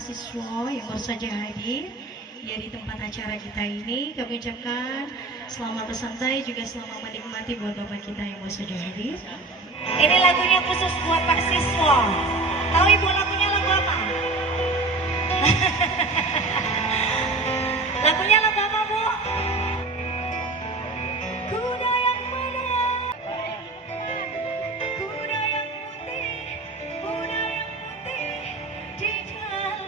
siswa yang baru saja hadir ya di tempat acara kita ini. Kami ucapkan selamat bersantai juga selamat menikmati buat bapak kita yang baru saja hadir. Ini lagunya khusus buat Pak Siswa. Tahu ibu lagunya lagu apa? Lagunya lagu apa, Bu? Kuda yang merah, kuda yang putih, kuda yang putih di dalam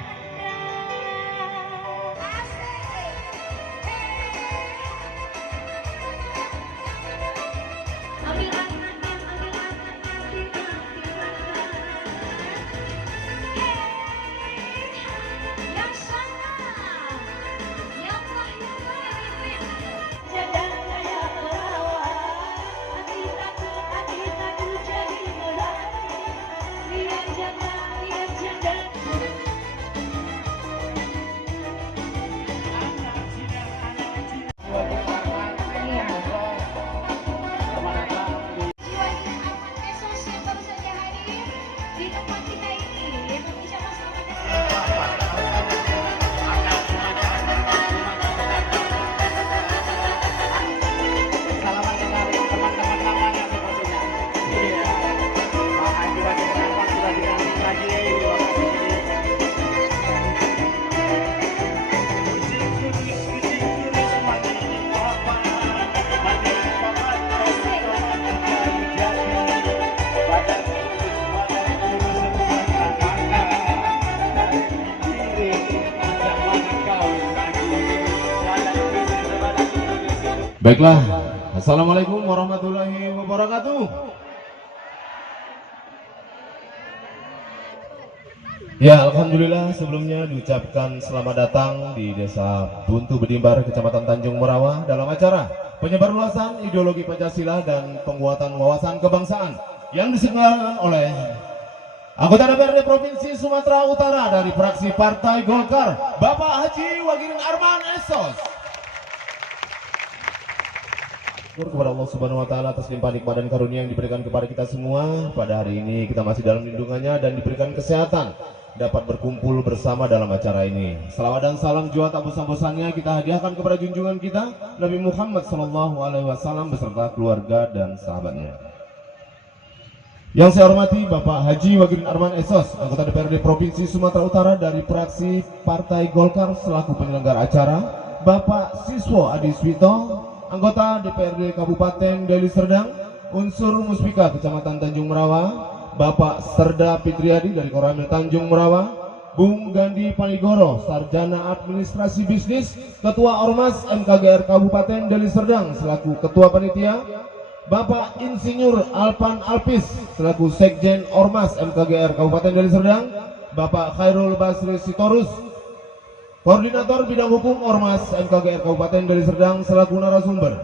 kandang. Asik. Ambil anaknya, yang sana, yang lahir. Jadanya yang merawat, hati takut jadi melati. Lihat janda, lihat janda. Jiwa ini aman esos yang baru saja hadir di tempat kita ini. Yang mengucapkan selamat datang. Salaman dari teman-teman lamanya sepertinya. Iya. Pak Haji Wajib Rahmat sudah diganti lagi. Baiklah, Assalamualaikum warahmatullahi wabarakatuh. Ya, Alhamdulillah sebelumnya diucapkan selamat datang di Desa Buntu Bedimbar, Kecamatan Tanjung Merawa dalam acara penyebarluasan ideologi Pancasila dan penguatan wawasan kebangsaan yang diselenggarakan oleh anggota DPRD Provinsi Sumatera Utara dari fraksi Partai Golkar, Bapak Haji Wagirin Arman Esos. Syukur kepada Allah Subhanahu wa taala atas limpahan nikmat dan karunia yang diberikan kepada kita semua. Pada hari ini kita masih dalam lindungannya dan diberikan kesehatan dapat berkumpul bersama dalam acara ini. Salawat dan salam jua tak bosan-bosannya kita hadiahkan kepada junjungan kita Nabi Muhammad SAW beserta keluarga dan sahabatnya. Yang saya hormati Bapak Haji Wagirin Arman Esos, anggota DPRD Provinsi Sumatera Utara dari fraksi Partai Golkar selaku penyelenggara acara, Bapak Siswo Adi Swito, anggota DPRD Kabupaten Deli Serdang, unsur Muspika Kecamatan Tanjung Merawa, Bapak Serda Fitriadi dari Koramil Tanjung Merawa, Bung Gandhi Panigoro, Sarjana Administrasi Bisnis, Ketua Ormas MKGR Kabupaten Deli Serdang selaku Ketua Panitia, Bapak Insinyur Alpan Alpis selaku Sekjen Ormas MKGR Kabupaten Deli Serdang, Bapak Khairul Basri Sitorus, Koordinator Bidang Hukum Ormas MKGR Kabupaten Deli Serdang selaku narasumber,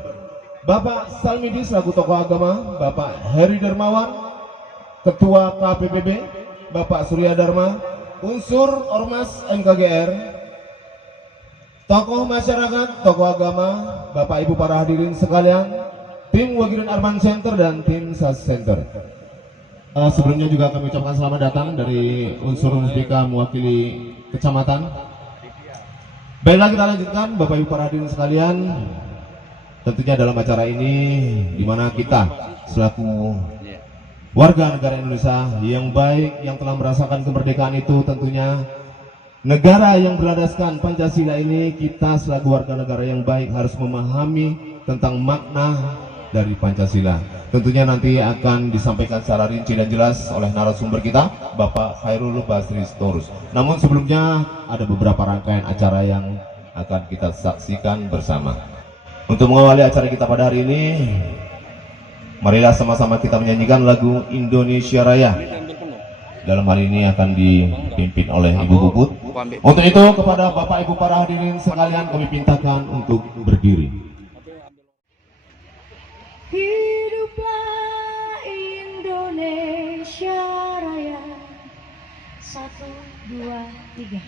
Bapak Salmidi selaku tokoh agama, Bapak Heri Dermawan, Ketua KPPB, Bapak Surya Dharma, unsur Ormas MKGR, tokoh masyarakat, tokoh agama, Bapak Ibu para hadirin sekalian, tim Wagirin Arman Center dan tim SAS Center. Sebelumnya juga kami ucapkan selamat datang dari unsur Muspika mewakili kecamatan. Baiklah, kita lanjutkan Bapak Ibu para hadirin sekalian. Tentunya dalam acara ini di mana kita selaku warga negara Indonesia yang baik yang telah merasakan kemerdekaan itu, tentunya negara yang berlandaskan Pancasila ini, kita selaku warga negara yang baik harus memahami tentang makna dari Pancasila. Tentunya nanti akan disampaikan secara rinci dan jelas oleh narasumber kita Bapak Khairul Basri Sitorus. Namun sebelumnya ada beberapa rangkaian acara yang akan kita saksikan bersama. Untuk mengawali acara kita pada hari ini, marilah sama-sama kita menyanyikan lagu Indonesia Raya. Dalam hal ini akan dipimpin oleh Ibu Puput. Untuk itu kepada Bapak Ibu para hadirin sekalian kami pintakan untuk berdiri. Hiduplah Indonesia Raya. 1, 2, 3.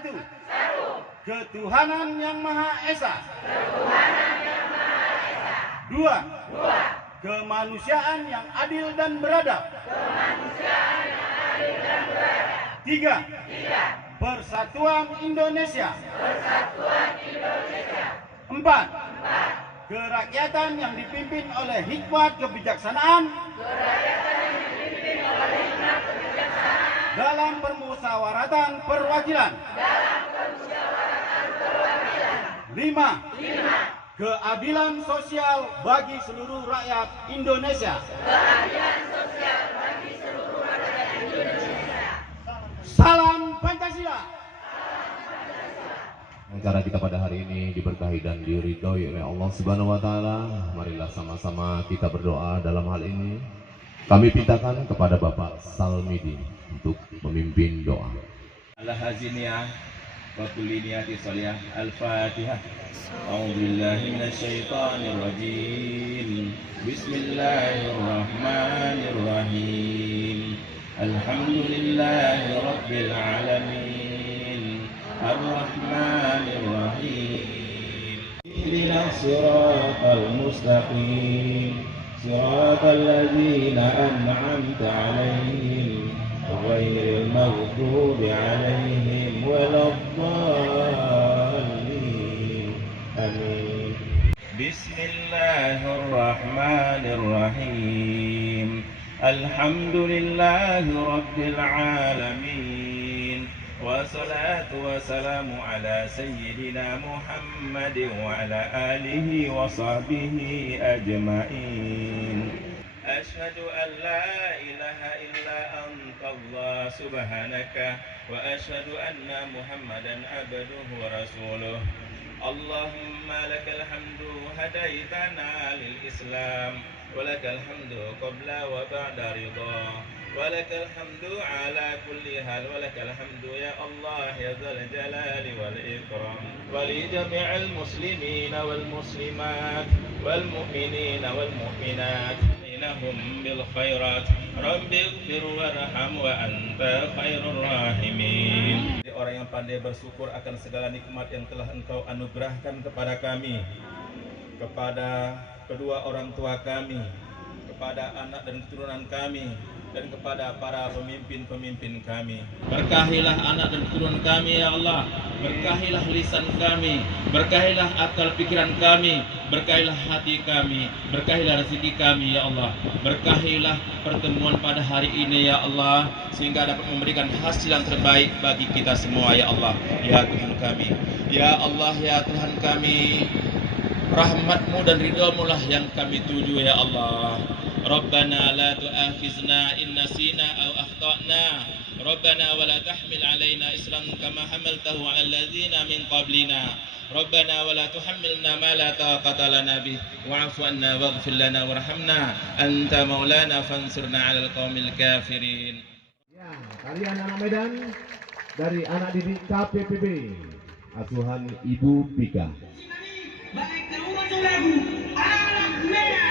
Satu. Ketuhanan Yang Maha Esa. Dua. Kemanusiaan yang adil dan beradab. Tiga. Persatuan Indonesia. Empat. Kerakyatan yang dipimpin oleh hikmat kebijaksanaan dalam permusyawaratan perwakilan. Lima. Keadilan sosial bagi seluruh rakyat Indonesia. Salam Pancasila. Acara kita pada hari ini diberkahi dan diridhoi oleh Allah Subhanahu wa taala. Marilah sama-sama kita berdoa dalam hal ini. Kami pintakan kepada Bapak Salmidi untuk memimpin doa. Al-Haziniyah wa kulli niyati sholihah. Al-Fatihah. A'udzubillahi minasyaitonir rajim. Bismillahirrahmanirrahim. Alhamdulillahi rabbil alamin. Ar-Rahmanir Rahim. Ihdinas siratal mustaqim. Siratal ladzina an'amta 'alaihim ghairil maghdubi 'alaihim waladdallin. Amin. Bismillahirrahmanirrahim. Alhamdulillahi rabbil alamin. Wassalatu wassalamu ala sayyidina Muhammadin wa ala alihi wa sahbihi ajma'in. Ashhadu an la ilaha illa anta Allah subhanaka wa ashhadu anna Muhammadan abduhu wa rasuluh. Allahumma lakal hamdu hadaitana lil Islam wa lakal hamdu qabla wa ba'da ridha. ولك الحمد على كل حال ولك الحمد يا الله يا ذا الجلال والإكرام ولجميع المسلمين والمسلمات والمؤمنين والمؤمنات إنهم بالخيرات رب اغفر وارحم وأنت خير الراحمين. Orang yang pandai bersyukur akan segala nikmat yang telah Engkau anugerahkan kepada kami, kepada kedua orang tua kami, kepada anak dan keturunan kami, dan kepada para pemimpin-pemimpin kami. Berkahilah anak dan keturunan kami ya Allah. Berkahilah lisan kami, berkahilah akal pikiran kami, berkahilah hati kami, berkahilah rezeki kami ya Allah. Berkahilah pertemuan pada hari ini ya Allah, sehingga dapat memberikan hasil yang terbaik bagi kita semua ya Allah. Ya Tuhan kami, ya Allah ya Tuhan kami, rahmat-Mu dan ridha-Mu lah yang kami tuju ya Allah. Rabbana la tu'akhizna in nasina aw akhtana. Rabbana wa la tahmil alaina isran kama hamaltahu 'ala alladzina min qablina. Rabbana wa la tuhammilna ma la taqata lana bih wa'fu 'anna waghfir lana warhamna anta maulana fansurna 'alal qaumil kafirin. Ya, kalian anak Medan dari anak didik KPPB asuhan Ibu Pika. Baik terumah lagu anak Medan.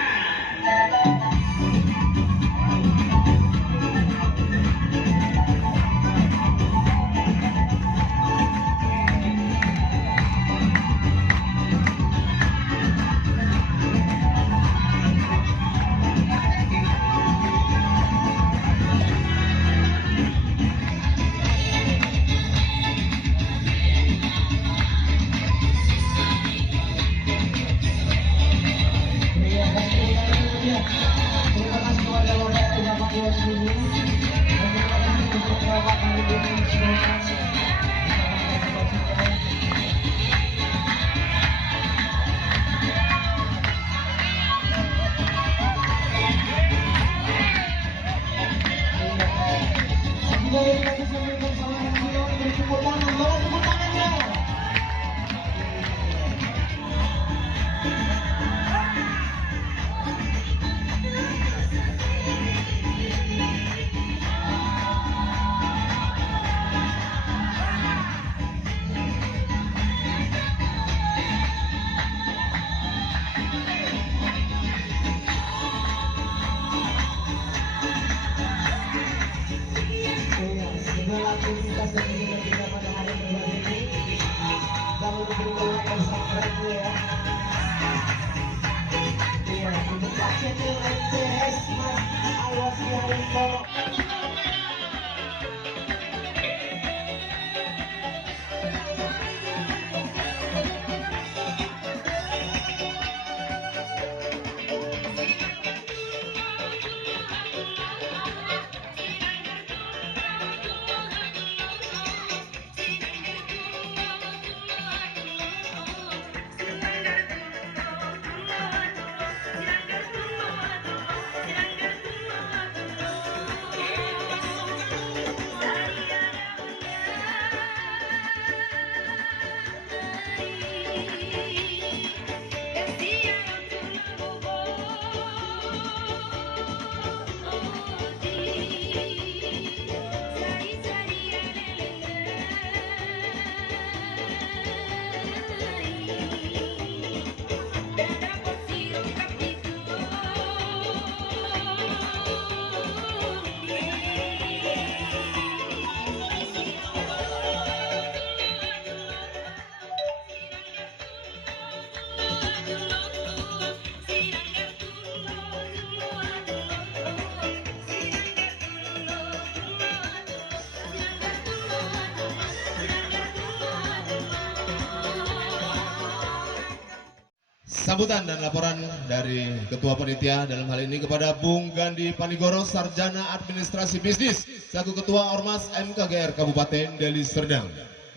Sambutan dan laporan dari Ketua Panitia dalam hal ini kepada Bung Gandhi Panigoro, Sarjana Administrasi Bisnis, selaku Ketua Ormas MKGR Kabupaten Deli Serdang.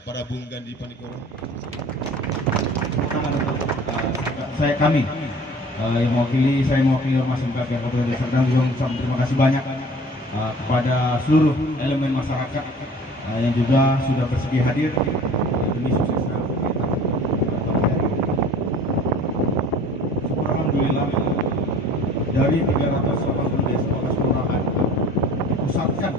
Kepada Bung Gandhi Panigoro. Kami yang mewakili Ormas MKGR Kabupaten Deli Serdang juga mengucapkan terima kasih banyak kepada seluruh elemen masyarakat yang juga sudah bersedia hadir demi suksesnya. Alhamdulillah, dari 380 desa bekas kelurahan dipusatkan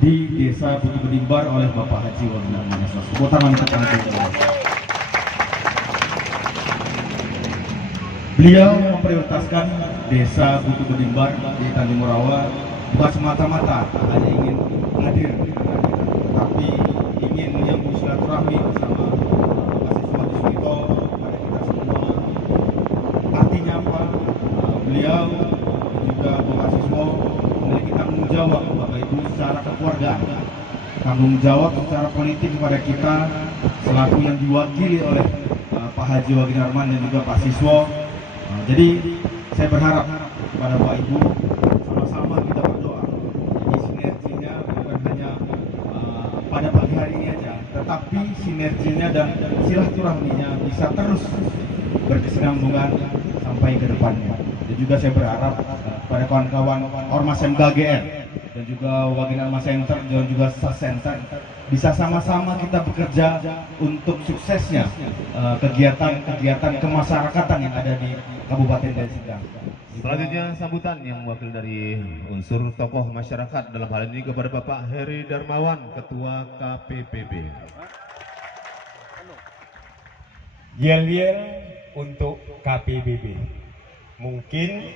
di Desa Butuh Bedimbar oleh Bapak Haji Wagir Arman S. Tepuk tangan untuk beliau memprioritaskan Desa Butuh Bedimbar di Tanjung Morawa bukan semata-mata hanya ingin hadir, tetapi ingin menyambung silaturahmi bersama mahasiswa di Suito pada kita semua. Artinya apa? Beliau dan juga mahasiswa memiliki tanggung jawab Bapak Ibu secara kekeluargaan, tanggung jawab secara politik kepada kita selaku yang diwakili oleh Pak Haji Wagir Arman dan juga Pak Siswo. Jadi saya berharap kepada Bapak Ibu sama-sama kita berdoa. Jadi sinerginya bukan hanya pada pagi hari ini aja, tetapi sinerginya dan silaturahminya bisa terus berkesinambungan sampai ke depannya. Dan juga saya berharap pada kawan-kawan Ormas MKGR dan juga Wagir Arman Center dan juga SAS Center bisa sama-sama kita bekerja untuk suksesnya kegiatan-kegiatan kemasyarakatan yang ada di Kabupaten Deli Serdang. Selanjutnya sambutan yang mewakili dari unsur tokoh masyarakat dalam hal ini kepada Bapak Heri Darmawan, Ketua KPPB. Yel-yel untuk KPBB. Mungkin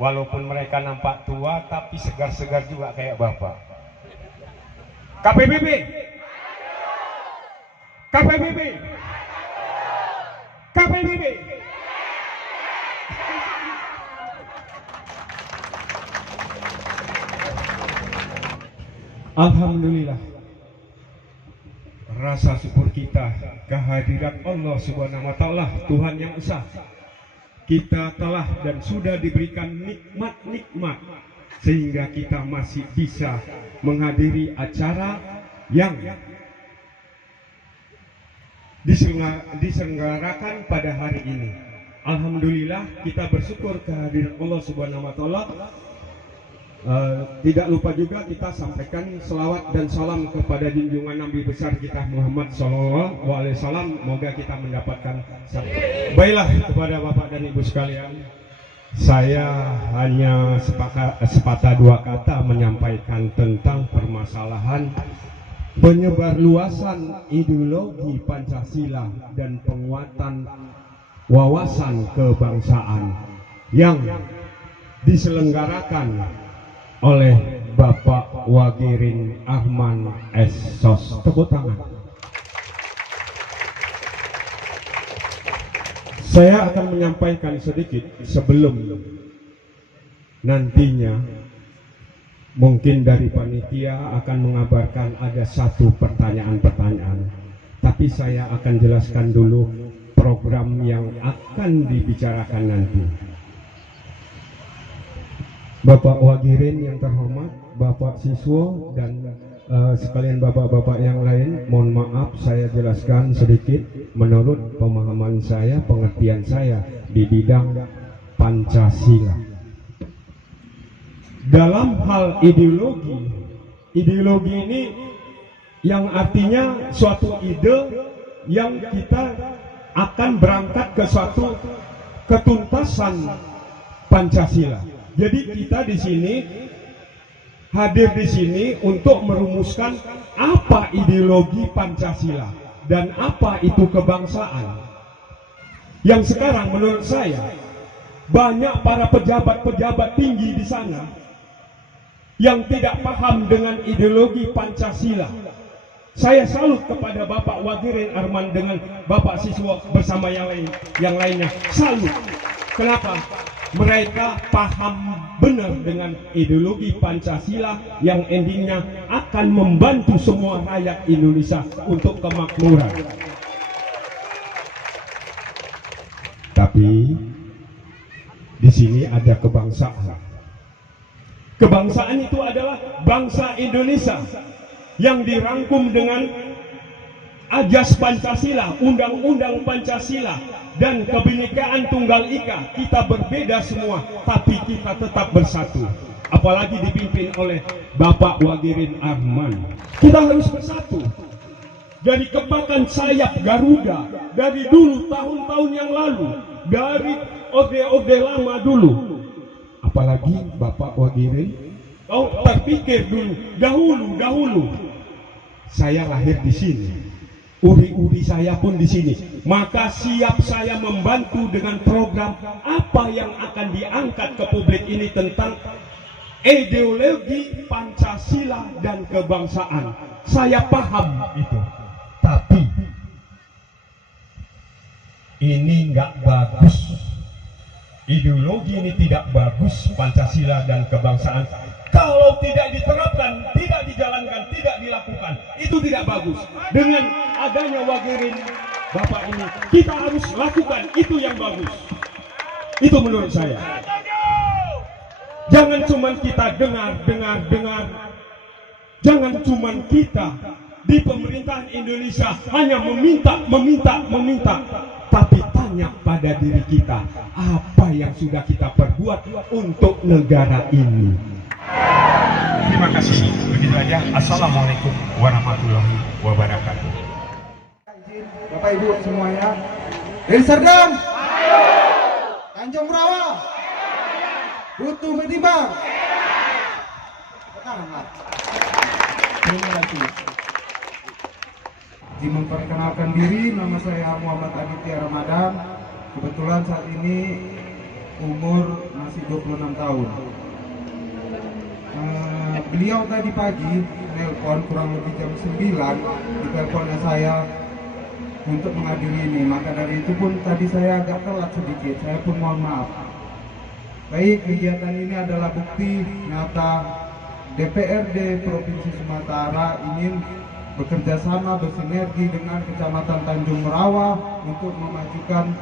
walaupun mereka nampak tua tapi segar-segar juga kayak Bapak. KPBB. KPBB. KPBB. Alhamdulillah, rasa syukur kita kehadirat Allah Subhanahu wa Ta'ala, Tuhan yang Esa. Kita telah dan sudah diberikan nikmat-nikmat sehingga kita masih bisa menghadiri acara yang diselenggarakan pada hari ini. Alhamdulillah, kita bersyukur kehadiran Allah Subhanahu wa Ta'ala. Tidak lupa juga kita sampaikan selawat dan salam kepada junjungan Nabi besar kita Muhammad SAW. Moga kita mendapatkan. Baiklah, kepada Bapak dan Ibu sekalian, saya hanya sepatah dua kata menyampaikan tentang permasalahan penyebarluasan ideologi Pancasila dan penguatan wawasan kebangsaan yang diselenggarakan oleh Bapak Wagir Arman S. Tepuk tangan. Saya akan menyampaikan sedikit sebelum nantinya mungkin dari panitia akan mengabarkan ada satu pertanyaan-pertanyaan. Tapi saya akan jelaskan dulu program yang akan dibicarakan nanti. Bapak Wagirin yang terhormat, Bapak Siswo, dan sekalian bapak-bapak yang lain, mohon maaf saya jelaskan sedikit menurut pemahaman saya, pengertian saya di bidang Pancasila. Dalam hal ideologi ini yang artinya suatu ide yang kita akan berangkat ke suatu ketuntasan Pancasila. Jadi kita di sini hadir di sini untuk merumuskan apa ideologi Pancasila dan apa itu kebangsaan. Yang sekarang menurut saya banyak para pejabat-pejabat tinggi di sana yang tidak paham dengan ideologi Pancasila. Saya salut kepada Bapak Wagirin Arman dengan Bapak Siswo bersama yang lainnya. Salut. Kenapa? Mereka paham benar dengan ideologi Pancasila yang endingnya akan membantu semua rakyat Indonesia untuk kemakmuran. Tapi di sini ada kebangsaan. Kebangsaan itu adalah bangsa Indonesia yang dirangkum dengan Ajas Pancasila, Undang-Undang Pancasila, dan Kebinekaan Tunggal Ika. Kita berbeda semua, tapi kita tetap bersatu. Apalagi dipimpin oleh Bapak Wagirin Arman. Kita harus bersatu. Dari kepakan sayap Garuda, dari dulu tahun-tahun yang lalu, dari ode-ode lama dulu. Apalagi Bapak Wagirin, terpikir dahulu saya lahir di sini. Uri-uri saya pun di sini. Maka siap saya membantu dengan program apa yang akan diangkat ke publik ini tentang ideologi Pancasila dan kebangsaan. Saya paham itu. Tapi ini nggak bagus. Ideologi ini tidak bagus, Pancasila dan kebangsaan. Kalau tidak diterapkan, tidak dijalankan, tidak dilakukan, itu tidak bagus. Dengan adanya Wagirin Bapak ini, kita harus lakukan itu yang bagus. Itu menurut saya. Jangan cuma kita dengar. Jangan cuma kita di pemerintahan Indonesia hanya meminta. Tapi tanya pada diri kita, apa yang sudah kita perbuat untuk negara ini. Terima kasih. Begitu aja. Assalamualaikum warahmatullahi wabarakatuh. Bapak Ibu semuanya, dari Serdang, Tanjung Rawa, Butuh Bedimbang. Terima kasih. Memperkenalkan diri, nama saya Muhammad Aditya Ramadan. Kebetulan saat ini umur masih 26 tahun. Beliau tadi pagi nelpon kurang lebih jam 9, di teleponnya saya untuk menghadiri ini. Maka dari itu pun tadi saya agak telat sedikit, saya pun mohon maaf. Baik, kegiatan ini adalah bukti nyata DPRD Provinsi Sumatera ingin bekerja sama bersinergi dengan Kecamatan Tanjung Merawa untuk memajukan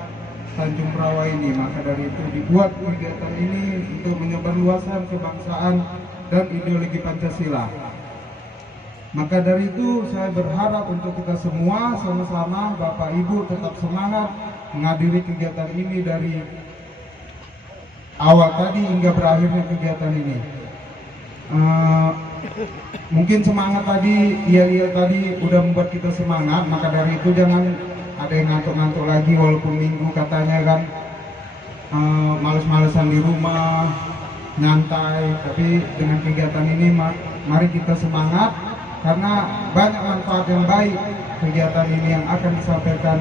Tanjung Merawa ini. Maka dari itu dibuat kegiatan ini untuk menyebarluaskan kebangsaan dan ideologi Pancasila. Maka dari itu saya berharap untuk kita semua sama-sama Bapak Ibu tetap semangat menghadiri kegiatan ini dari awal tadi hingga berakhirnya kegiatan ini. Mungkin semangat tadi, iya tadi udah membuat kita semangat. Maka dari itu jangan ada yang ngantuk-ngantuk lagi, walaupun minggu katanya kan males-malesan di rumah, nyantai. Tapi dengan kegiatan ini mari kita semangat, karena banyak manfaat yang baik kegiatan ini yang akan disampaikan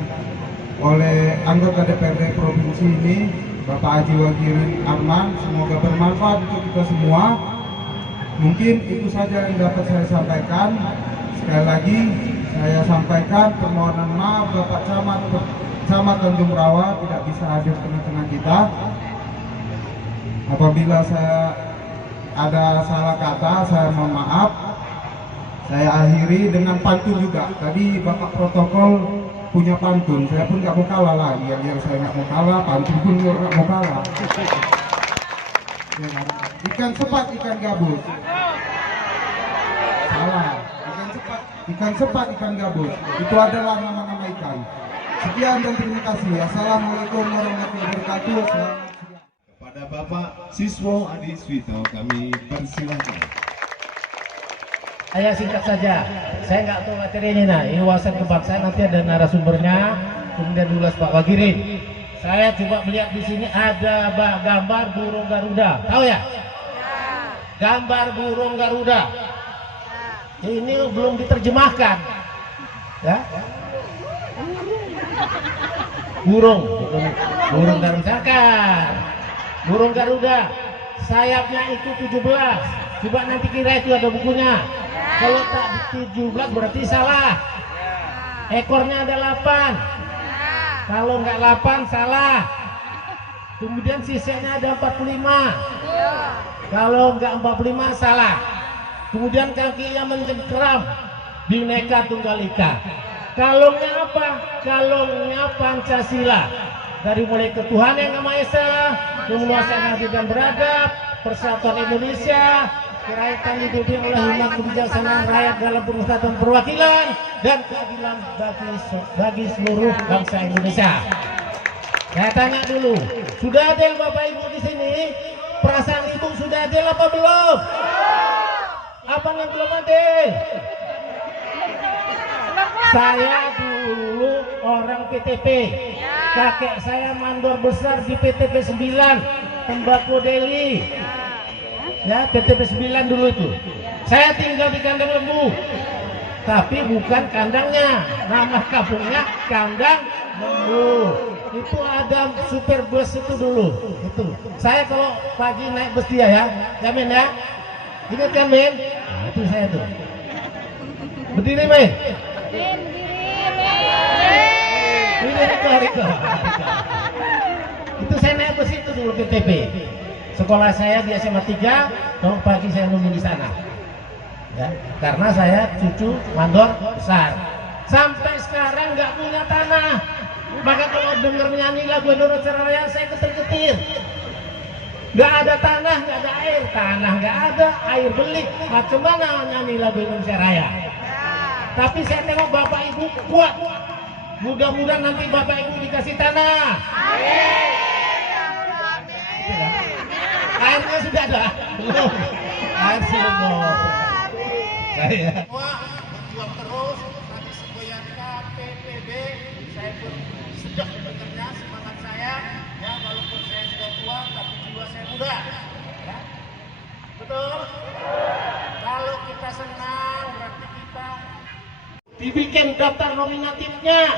oleh anggota DPRD Provinsi ini, Bapak Haji Wagirin Arman. Semoga bermanfaat untuk kita semua. Mungkin itu saja yang dapat saya sampaikan. Sekali lagi saya sampaikan permohonan maaf Bapak Camat Camat Tanjung Rawa tidak bisa hadir tengah-tengah kita. Apabila saya ada salah kata, saya mohon maaf. Saya akhiri dengan pantun juga. Tadi Bapak protokol punya pantun, saya pun nggak mau kalah lagi. Yang saya nggak mau kalah, pantun pun nggak mau kalah. Ya kan? Ikan sepat, ikan gabus. Salah. Ikan sepat, ikan gabus. Itu adalah nama-nama ikan. Sekian dan terima kasih. Assalamualaikum warahmatullahi wabarakatuh. Selamat siang. Kepada Bapak Siswo Adi Swito kami persilahkan. Saya singkat saja, saya nggak tahu materinya. Nah, ini wawasan kebangsaan, nanti ada narasumbernya, kemudian ulas Pak Wagirin. Saya coba melihat di sini ada gambar burung Garuda, tahu ya? Gambar burung Garuda. Ini belum diterjemahkan, ya? Burung Garuda kan? Burung Garuda, sayapnya itu 17. Coba nanti kira itu ada bukunya. Kalau tak 17 berarti salah. Ekornya ada 8. Kalau nggak 8 salah. Kemudian sisanya ada 45. Kalau nggak 45 salah. Kemudian kakinya mencengkeram. Bhinneka Tunggal Ika. Kalungnya apa? Kalungnya Pancasila. Dari mulai ketuhanan yang Maha Esa, kemuliaan adil dan beradab, persatuan Indonesia, kerakyatan dipimpin oleh umat kebijaksanaan rakyat dalam pemusatan perwakilan dan keadilan bagi seluruh bangsa Indonesia. Saya tanya dulu, sudah adil Bapak Ibu di sini? Perasaan Ibu sudah adil apa belum? Apa yang belum adil? Saya dulu orang PTP. Kakek saya mandor besar di PTP 9, Tembakau Deli. Ya, PTP 9 dulu itu. Saya tinggal di kandang lembu. Tapi bukan kandangnya. Nama kampungnya Kandang Lembu. Itu ada super bus itu dulu. Itu. Saya kalau pagi naik bus dia ya, jamin ya. Ingat kan, Men? Nah, itu saya tuh. Berdiri, Men. Itu saya naik bus itu dulu PTP. Sekolah saya di SMA 3, kalau pagi saya nunggu di sana. Ya, karena saya cucu mandor besar. Sampai sekarang nggak punya tanah. Maka kalau dengar nyanyi lagu Indonesia Raya saya ketir-ketir. Nggak ada tanah, nggak ada air. Tanah nggak ada, air beli. Macam mana nyanyi lagu Indonesia Raya? Tapi saya tengok Bapak Ibu kuat. Mudah-mudahan nanti Bapak Ibu dikasih tanah. Airnya sudah ada? Belum. Air sudah. Saya berjuang terus. Nanti segoyangnya PPB. Saya pun sedang bekerja, semangat saya. Ya, walaupun saya sudah tua, tapi jiwa saya muda. Ya. Betul? Kalau kita senang, berarti kita dibikin daftar nominatifnya,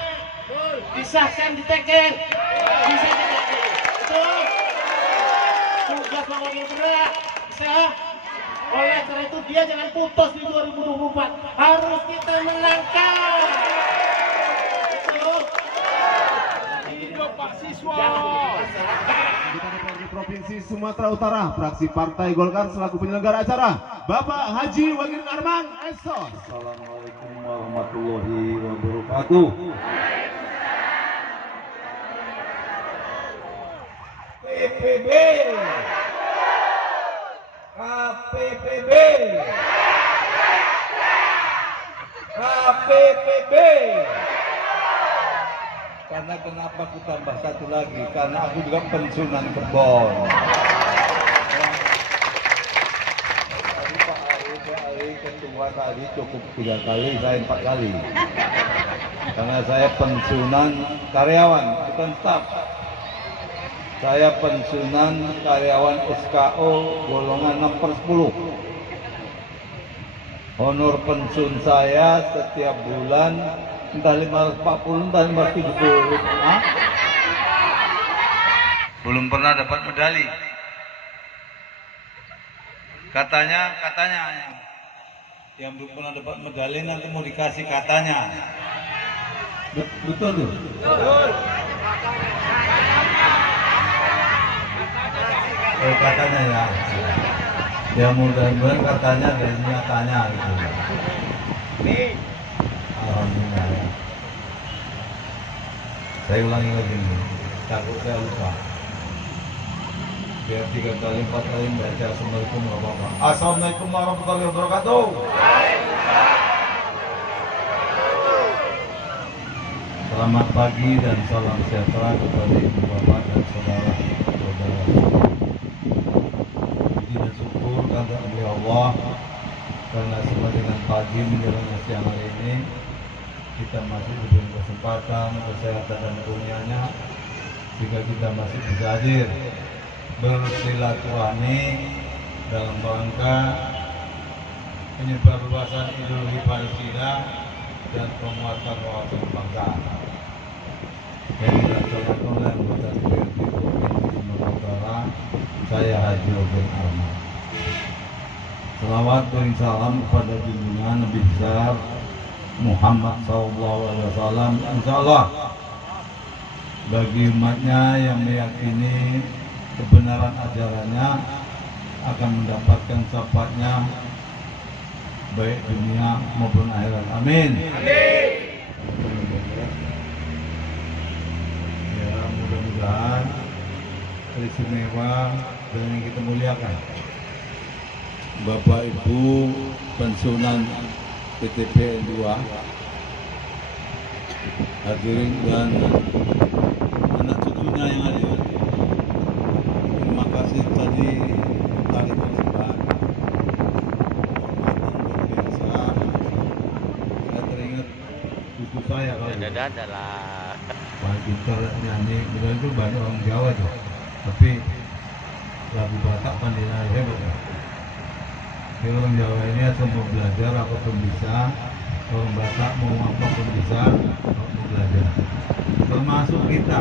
disahkan di teken, bisa diteken. Betul? Tugas Pak Wakil berat, bisa. Oleh karena itu dia jangan putus di 2024, harus kita menangkan. Betul? Hidup Pak Siswo. Kita DPRD Provinsi Sumatera Utara, fraksi Partai Golkar selaku penyelenggara acara, Bapak Haji Wagirin Arman Esos. Assalamualaikum warahmatullahi wabarakatuh. PPB, KPPB, KPPB. Karena kenapa aku tambah satu lagi? Karena aku juga pensiunan kebon. Tadi Pak Ali ketua tadi cukup 3 kali, saya 4 kali. Karena saya pensiunan karyawan, bukan staf. Saya pensiunan karyawan SKO golongan 6/10. Honor pensiun saya setiap bulan entah 540, entah 570. Belum pernah dapat medali. Katanya yang belum pernah dapat medali nanti mau dikasih katanya. Betul tuh? Betul. Katanya ya. Ya mudah-mudahan katanya dari nyatanya gitu. Alhamdulillah ya. Saya ulangi lagi nih, takut saya lupa. Biar 3 kali 4 kali baca Assalamualaikum warahmatullahi wabarakatuh. Assalamualaikum warahmatullahi wabarakatuh. Selamat pagi dan salam sejahtera kepada ibu bapak dan saudara-saudara. Puji dan syukur kepada Allah karena semua dengan pagi menjelang siang hari ini kita masih diberi kesempatan, kesehatan dan kurnianya sehingga kita masih bisa hadir bersilaturahmi dalam rangka penyebarluasan ideologi Pancasila dan penguatan wawasan kebangsaan yang dilaksanakan oleh anggota DPRD Provinsi Sumatera Utara, saya Haji Robin Ahmad. Selawat dan salam kepada junjungan Nabi besar Muhammad SAW. Insyaallah bagi umatnya yang meyakini kebenaran ajarannya akan mendapatkan syafaatnya baik dunia maupun akhirat. Amin. Ya, mudah-mudahan istimewa dan yang kita muliakan Bapak Ibu pensiunan PTP 2 hadirin dan anak cucunya yang ada. Terima kasih tadi tali tersebut. Saya teringat cucu saya kalau Adalah. Wah, pintar nyanyi, benar itu banyak orang Jawa tuh. Tapi lagu Batak pandainya hebat ya. Jadi orang Jawa ini asal mau belajar apapun bisa, orang Batak mau apapun bisa, mau belajar. Termasuk kita,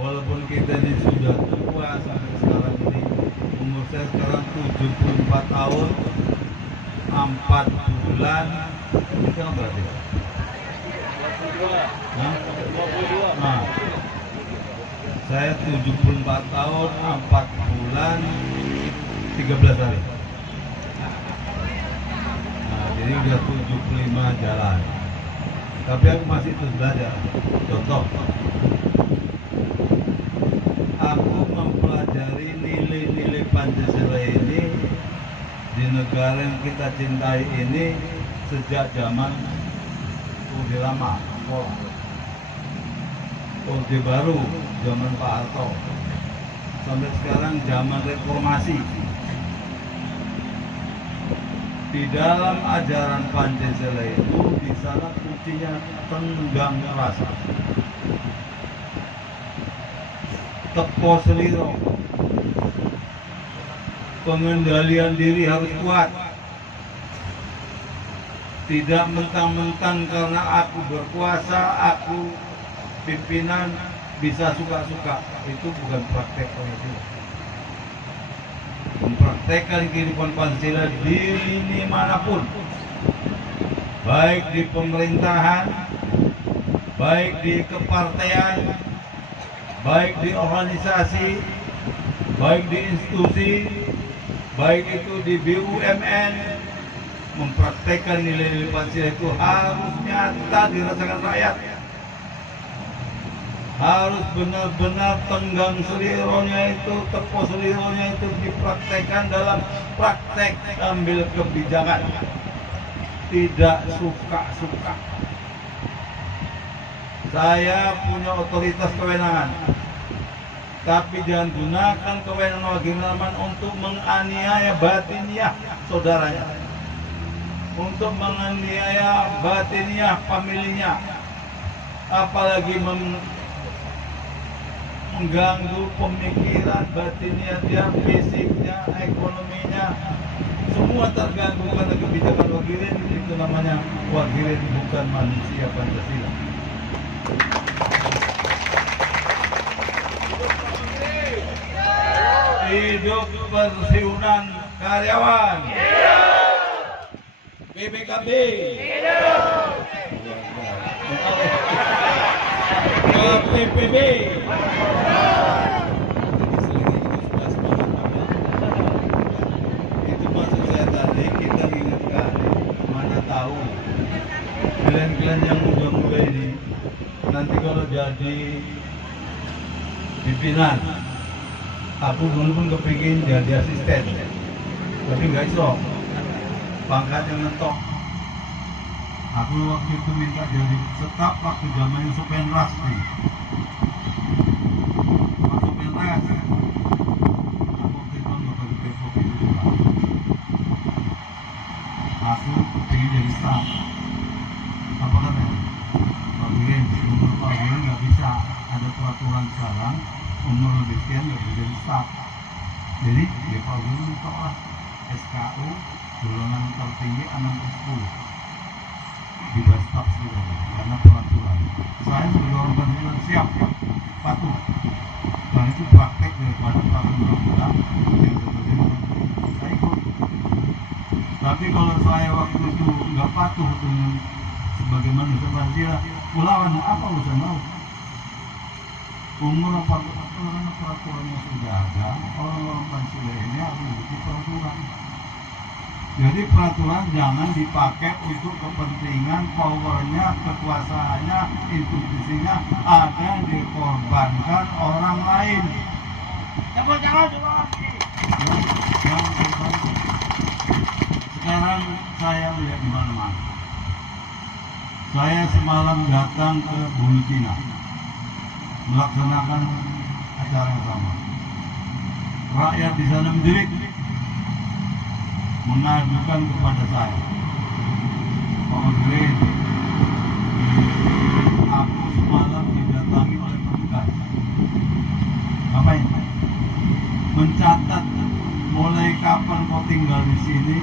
walaupun kita ini sudah tua sampai sekarang ini, umur saya sekarang 74 tahun, 4 bulan, ini kan berarti? Nah, saya 74 tahun, 4 bulan, 13 hari. Jadi udah 75 jalan. Tapi aku masih terus belajar. Contoh, aku mempelajari nilai-nilai Pancasila ini di negara yang kita cintai ini sejak zaman Orde Lama, Orde Baru, zaman Pak Harto, sampai sekarang zaman Reformasi. Di dalam ajaran Pancasila itu di sana kuncinya tenggang rasa, tepo seliro, pengendalian diri harus kuat, tidak mentang-mentang karena aku berkuasa, aku pimpinan bisa suka-suka. Itu bukan praktek Pancasila. Mempraktekkan kehidupan Pancasila di lini manapun, baik di pemerintahan, baik di kepartean, baik di organisasi, baik di institusi, baik itu di BUMN, mempraktekkan nilai-nilai Pancasila itu harus nyata dirasakan rakyat. Harus benar-benar tenggang selironya itu, tepo selironya itu dipraktekkan dalam praktek ambil kebijakan. Tidak suka-suka. Saya punya otoritas kewenangan, tapi jangan gunakan kewenangan untuk menganiaya batiniah saudaranya, untuk menganiaya batiniah familinya, apalagi mengganggu pemikiran batinnya dia, fisiknya, ekonominya, semua terganggu karena kebijakan Wagirin. Itu namanya Wagirin bukan manusia Pancasila. Hidup pensiunan karyawan. BPKB. KPPB. Itu maksud saya tadi, kita ingatkan, mana tahu kalian-kalian yang muda-muda ini nanti kalau jadi pimpinan, aku dulu pun kepingin jadi asisten, tapi nggak iso, pangkatnya mentok. Aku waktu itu minta jadi staf waktu zaman Supen Rasmi. Supen Rasmi. Aku waktu itu nggak pakai kopi itu. Aku pengen jadi staf. Apa katanya? Pak Giring, umur Pak Giring nggak bisa, ada peraturan sekarang umur lebih sekian nggak bisa jadi staf. Jadi ya Pak Giring ditolak SKU golongan tertinggi 6/10 di staf sudah karena peraturan. Saya sebagai orang Pancasila siap patuh. Dan itu praktek daripada peraturan undang-undang yang terjadi. Saya ikut. Tapi kalau saya waktu itu nggak patuh dengan sebagai manusia Pancasila, melawan apa urusan mau? Umur 40 tahun karena peraturannya sudah ada. Orang-orang Pancasila ini harus mengikuti peraturan. Jadi peraturan jangan dipakai untuk kepentingan powernya, kekuasaannya, institusinya ada yang dikorbankan orang lain. Jangan. Sekarang saya melihat di mana-mana. Saya semalam datang ke Bulutina melaksanakan acara yang sama. Rakyat di sana menjerit, mengadukan kepada saya, Pak Giring, aku semalam didatangi oleh petugas. Ngapain? Mencatat mulai kapan kau tinggal di sini,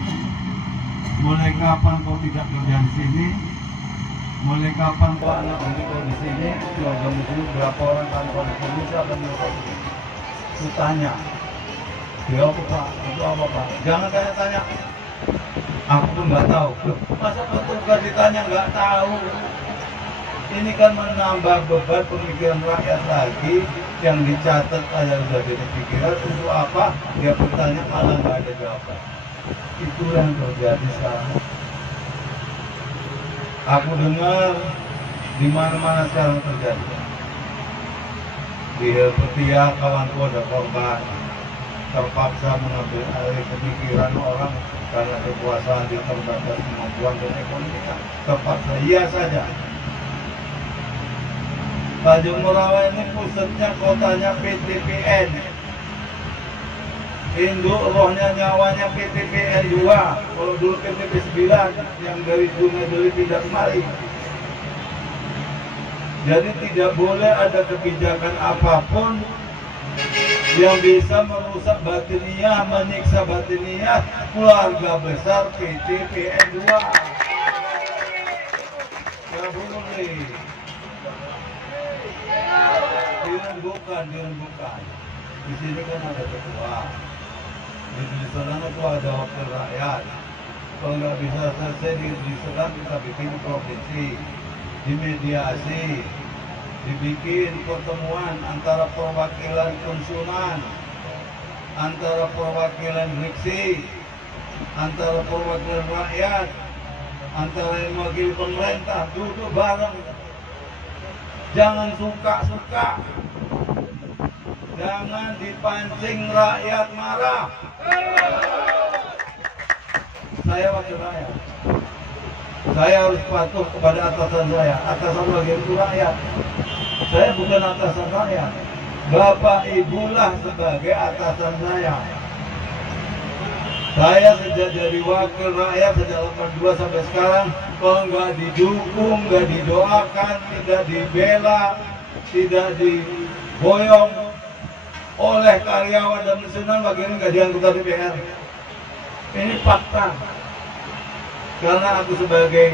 mulai kapan kau tidak kerja di sini, mulai kapan kau anak kau di sini, keluarga muslim berapa orang kan kau di sini, siapa yang kau tanya. Ya apa Pak? Itu apa Pak? Jangan tanya-tanya. Aku pun nggak tahu. Masa petugas ditanya nggak tahu? Ini kan menambah beban pemikiran rakyat lagi. Yang dicatat aja udah jadi pikiran. Untuk apa? Dia bertanya malah nggak ada jawaban. Itulah yang terjadi sekarang. Aku dengar di mana-mana sekarang terjadi. Di Petia kawanku ada korban. Terpaksa mengambil alih pemikiran orang karena kekuasaan di terbatas kemampuan dan ekonomi. Terpaksa iya saja. Tanjung Morawa ini pusatnya kotanya PTPN. Induk rohnya nyawanya PTPN 2. Kalau dulu PTP 9 yang dari Sungai Deli tidak kemari. Jadi tidak boleh ada kebijakan apapun yang bisa merusak batiniah, menyiksa batiniah keluarga besar PTPN 2. Ya boleh. Dirembukan. Di sini kan ada ketua. Di sana itu ada wakil rakyat. Kalau nggak bisa selesai di sana kita bikin provinsi, dimediasi. Dibikin pertemuan antara perwakilan konsumen, antara perwakilan Riksi, antara perwakilan rakyat, antara yang mewakili pemerintah, duduk bareng. Jangan suka-suka, jangan dipancing rakyat marah. Saya wakil rakyat. Saya harus patuh kepada atasan saya. Atasan bagian itu rakyat. Saya bukan atasan rakyat. Bapak ibulah sebagai atasan saya. Saya sejak jadi wakil rakyat sejak 82 sampai sekarang, kalau nggak didukung, nggak didoakan, tidak dibela, tidak diboyong oleh karyawan dan mesinan, bagian nggak dianggota DPR. Ini fakta. Karena aku sebagai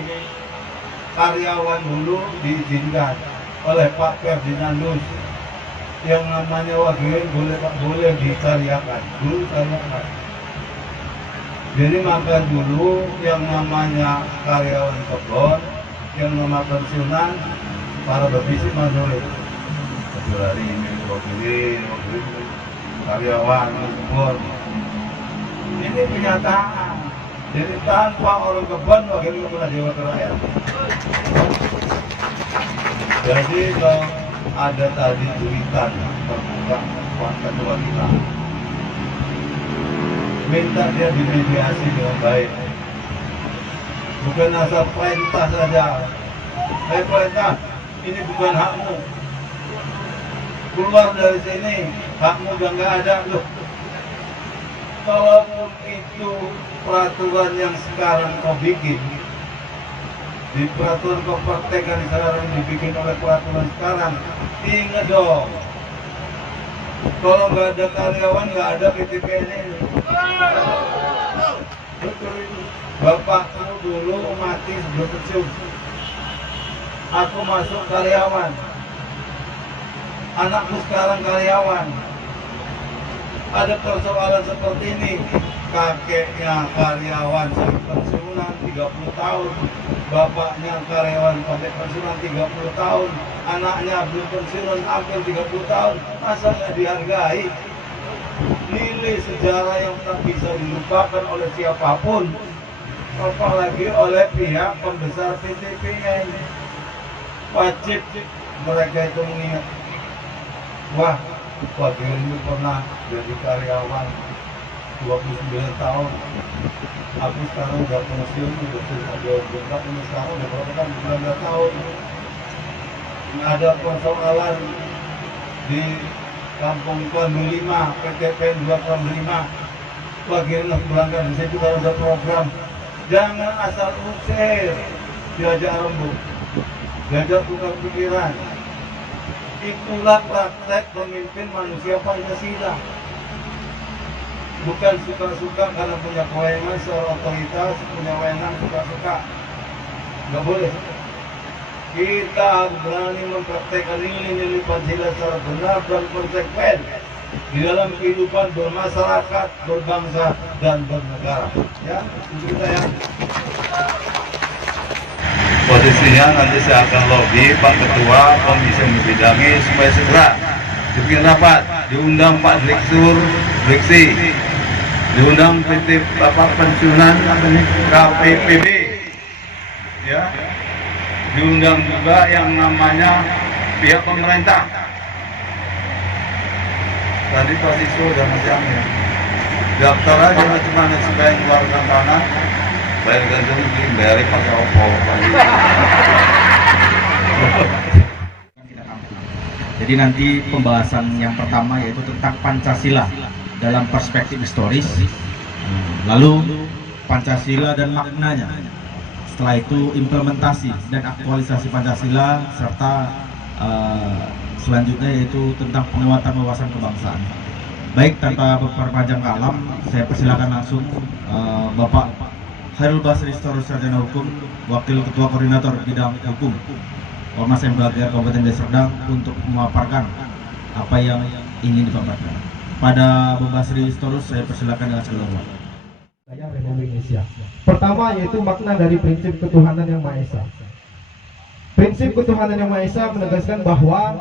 karyawan dulu diizinkan oleh Pak Ferdinandus yang namanya wakil boleh dikaryakan, dulu karyakan. Jadi maka dulu yang namanya karyawan kebon, yang nama pensiunan, para berbisik masuk. dari ini wakili karyawan kebun. Ini kenyataan. Jadi tanpa orang kebun wakil kepala Jawa Tengah. Jadi kalau ada tadi tulisan terbuka ketua kita, minta dia dimediasi dengan baik. Bukan asal perintah saja. Perintah, ini bukan hakmu. Keluar dari sini, hakmu udah nggak ada loh. Kalaupun itu peraturan yang sekarang kau bikin, di peraturan kau praktekkan sekarang dibikin oleh peraturan sekarang, ingat dong. Kalau nggak ada karyawan, nggak ada PTPN ini. Bapakku dulu mati sebelum pensiun. Aku masuk karyawan. Anakku sekarang karyawan. Ada persoalan seperti ini. Kakeknya karyawan sampai pensiunan 30 tahun. Bapaknya karyawan sampai pensiunan 30 tahun. Anaknya belum pensiunan hampir 30 tahun. Masa nggak dihargai? Nilai sejarah yang tak bisa dilupakan oleh siapapun, apalagi oleh pihak pembesar PTPN. Wajib mereka itu mengingat, wah, wakil ini pernah jadi karyawan 29 tahun. Aku sekarang udah pensiun, udah bentak ini sekarang udah berapa kan 19 tahun. Ada persoalan di Kampung Kami 5, PTPN 2 Wakilnya berangkat di situ kalau ada program. Jangan asal usir, diajak rembuk, diajak tukar pikiran. Itulah praktek pemimpin manusia Pancasila. Bukan suka-suka karena punya kewenangan seorang otoritas, punya wewenang suka-suka. Nggak boleh. Kita harus berani mempraktekkan nilai-nilai Pancasila secara benar dan konsekuen di dalam kehidupan bermasyarakat, berbangsa, dan bernegara. Ya, itu kita ya. Posisinya nanti saya akan lobby Pak Ketua Komisi Membidangi supaya segera dibikin rapat, diundang Pak Direktur Direksi, diundang PT Bapak Pensiunan KPPB, ya, diundang juga yang namanya pihak pemerintah. Tadi Pak Siswa udah siang ya. Daftar aja macam-macam supaya mengeluarkan tanah, bayar gantung, bayar pakai opo. Jadi nanti pembahasan yang pertama yaitu tentang Pancasila dalam perspektif historis, lalu Pancasila dan maknanya. Setelah itu implementasi dan aktualisasi Pancasila serta selanjutnya yaitu tentang penguatan wawasan kebangsaan. Baik, tanpa berpanjang kalam, saya persilakan langsung Bapak Khairul Basri Storus Sarjana Hukum, Wakil Ketua Koordinator Bidang Hukum Ormas MKGR Kabupaten Deli Serdang untuk memaparkan apa yang ingin dipaparkan. Pada Bapak Basri Storus, saya persilakan dengan segala hormat. Republik Indonesia. Pertama yaitu makna dari prinsip ketuhanan yang Maha Esa. Prinsip ketuhanan yang Maha Esa menegaskan bahwa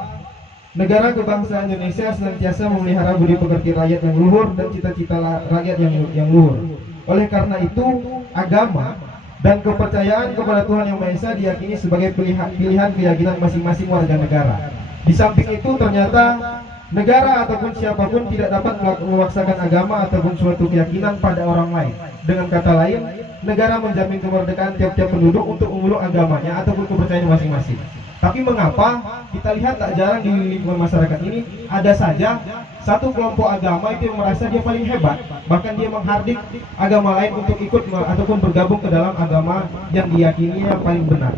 negara kebangsaan Indonesia senantiasa memelihara budi pekerti rakyat yang luhur dan cita-cita rakyat yang luhur. Oleh karena itu, agama dan kepercayaan kepada Tuhan Yang Maha Esa diyakini sebagai pilihan keyakinan masing-masing warga negara. Di samping itu, ternyata negara ataupun siapapun tidak dapat memaksakan agama ataupun suatu keyakinan pada orang lain. Dengan kata lain, negara menjamin kemerdekaan tiap-tiap penduduk untuk memeluk agamanya ataupun kepercayaan masing-masing. Tapi mengapa kita lihat tak jarang di lingkungan masyarakat ini ada saja satu kelompok agama itu yang merasa dia paling hebat, bahkan dia menghardik agama lain untuk ikut ataupun bergabung ke dalam agama yang diyakini yang paling benar.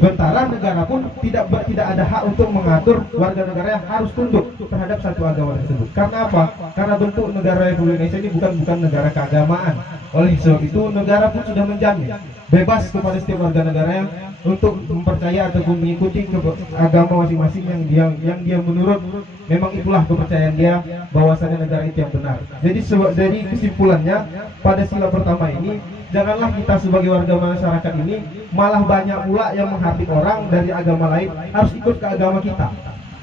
Sementara negara pun tidak ada hak untuk mengatur warga negara yang harus tunduk terhadap satu agama tersebut. Karena apa? Karena bentuk negara Republik Indonesia ini bukan negara keagamaan. Oleh sebab itu negara pun sudah menjamin bebas kepada setiap warga negara untuk mempercaya ataupun mengikuti agama masing-masing yang dia menurut memang itulah kepercayaan dia bahwasanya negara itu yang benar. Jadi dari kesimpulannya pada sila pertama ini, janganlah kita sebagai warga masyarakat ini malah banyak pula yang menghardik orang dari agama lain harus ikut ke agama kita.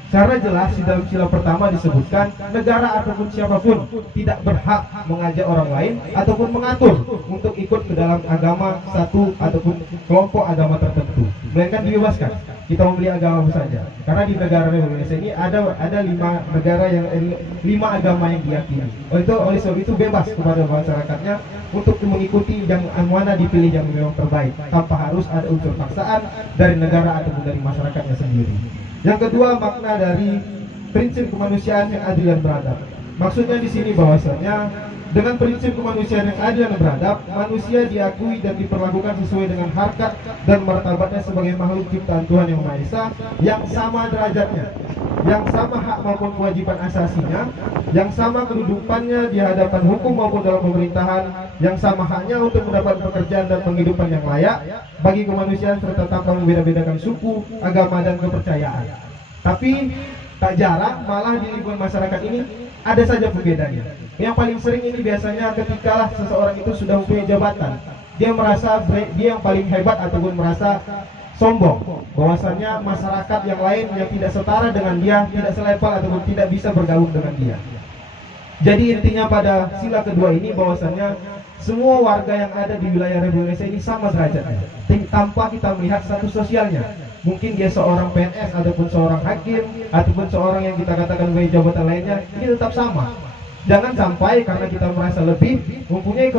Secara jelas di dalam sila pertama disebutkan negara ataupun siapapun tidak berhak mengajak orang lain ataupun mengatur untuk ikut ke dalam agama satu ataupun kelompok agama tertentu, melainkan dibebaskan kita memilih agama saja. Karena di negara Indonesia ini ada 5 negara yang 5 agama yang diyakini. Oleh sebab itu bebas kepada masyarakatnya untuk mengikuti yang mana dipilih yang memang terbaik tanpa harus ada unsur paksaan dari negara ataupun dari masyarakatnya sendiri. Yang kedua, makna dari prinsip kemanusiaan yang adil dan beradab. Maksudnya di sini bahwasanya dengan prinsip kemanusiaan yang adil dan beradab, manusia diakui dan diperlakukan sesuai dengan harkat dan martabatnya sebagai makhluk ciptaan Tuhan Yang Maha Esa yang sama derajatnya, yang sama hak maupun kewajiban asasinya, yang sama kedudukannya di hadapan hukum maupun dalam pemerintahan, yang sama haknya untuk mendapat pekerjaan dan penghidupan yang layak bagi kemanusiaan serta tanpa membeda-bedakan suku, agama, dan kepercayaan. Tapi tak jarang malah di lingkungan masyarakat ini ada saja pembedanya. Yang paling sering ini biasanya ketika seseorang itu sudah mempunyai jabatan, dia merasa dia yang paling hebat ataupun merasa sombong bahwasannya masyarakat yang lain yang tidak setara dengan dia, tidak selevel ataupun tidak bisa bergabung dengan dia. Jadi intinya pada sila kedua ini bahwasannya semua warga yang ada di wilayah Republik Indonesia ini sama derajatnya tanpa kita melihat status sosialnya. Mungkin dia seorang PNS ataupun seorang hakim ataupun seorang yang kita katakan sebagai jabatan lainnya, ini tetap sama. Jangan sampai karena kita merasa lebih mempunyai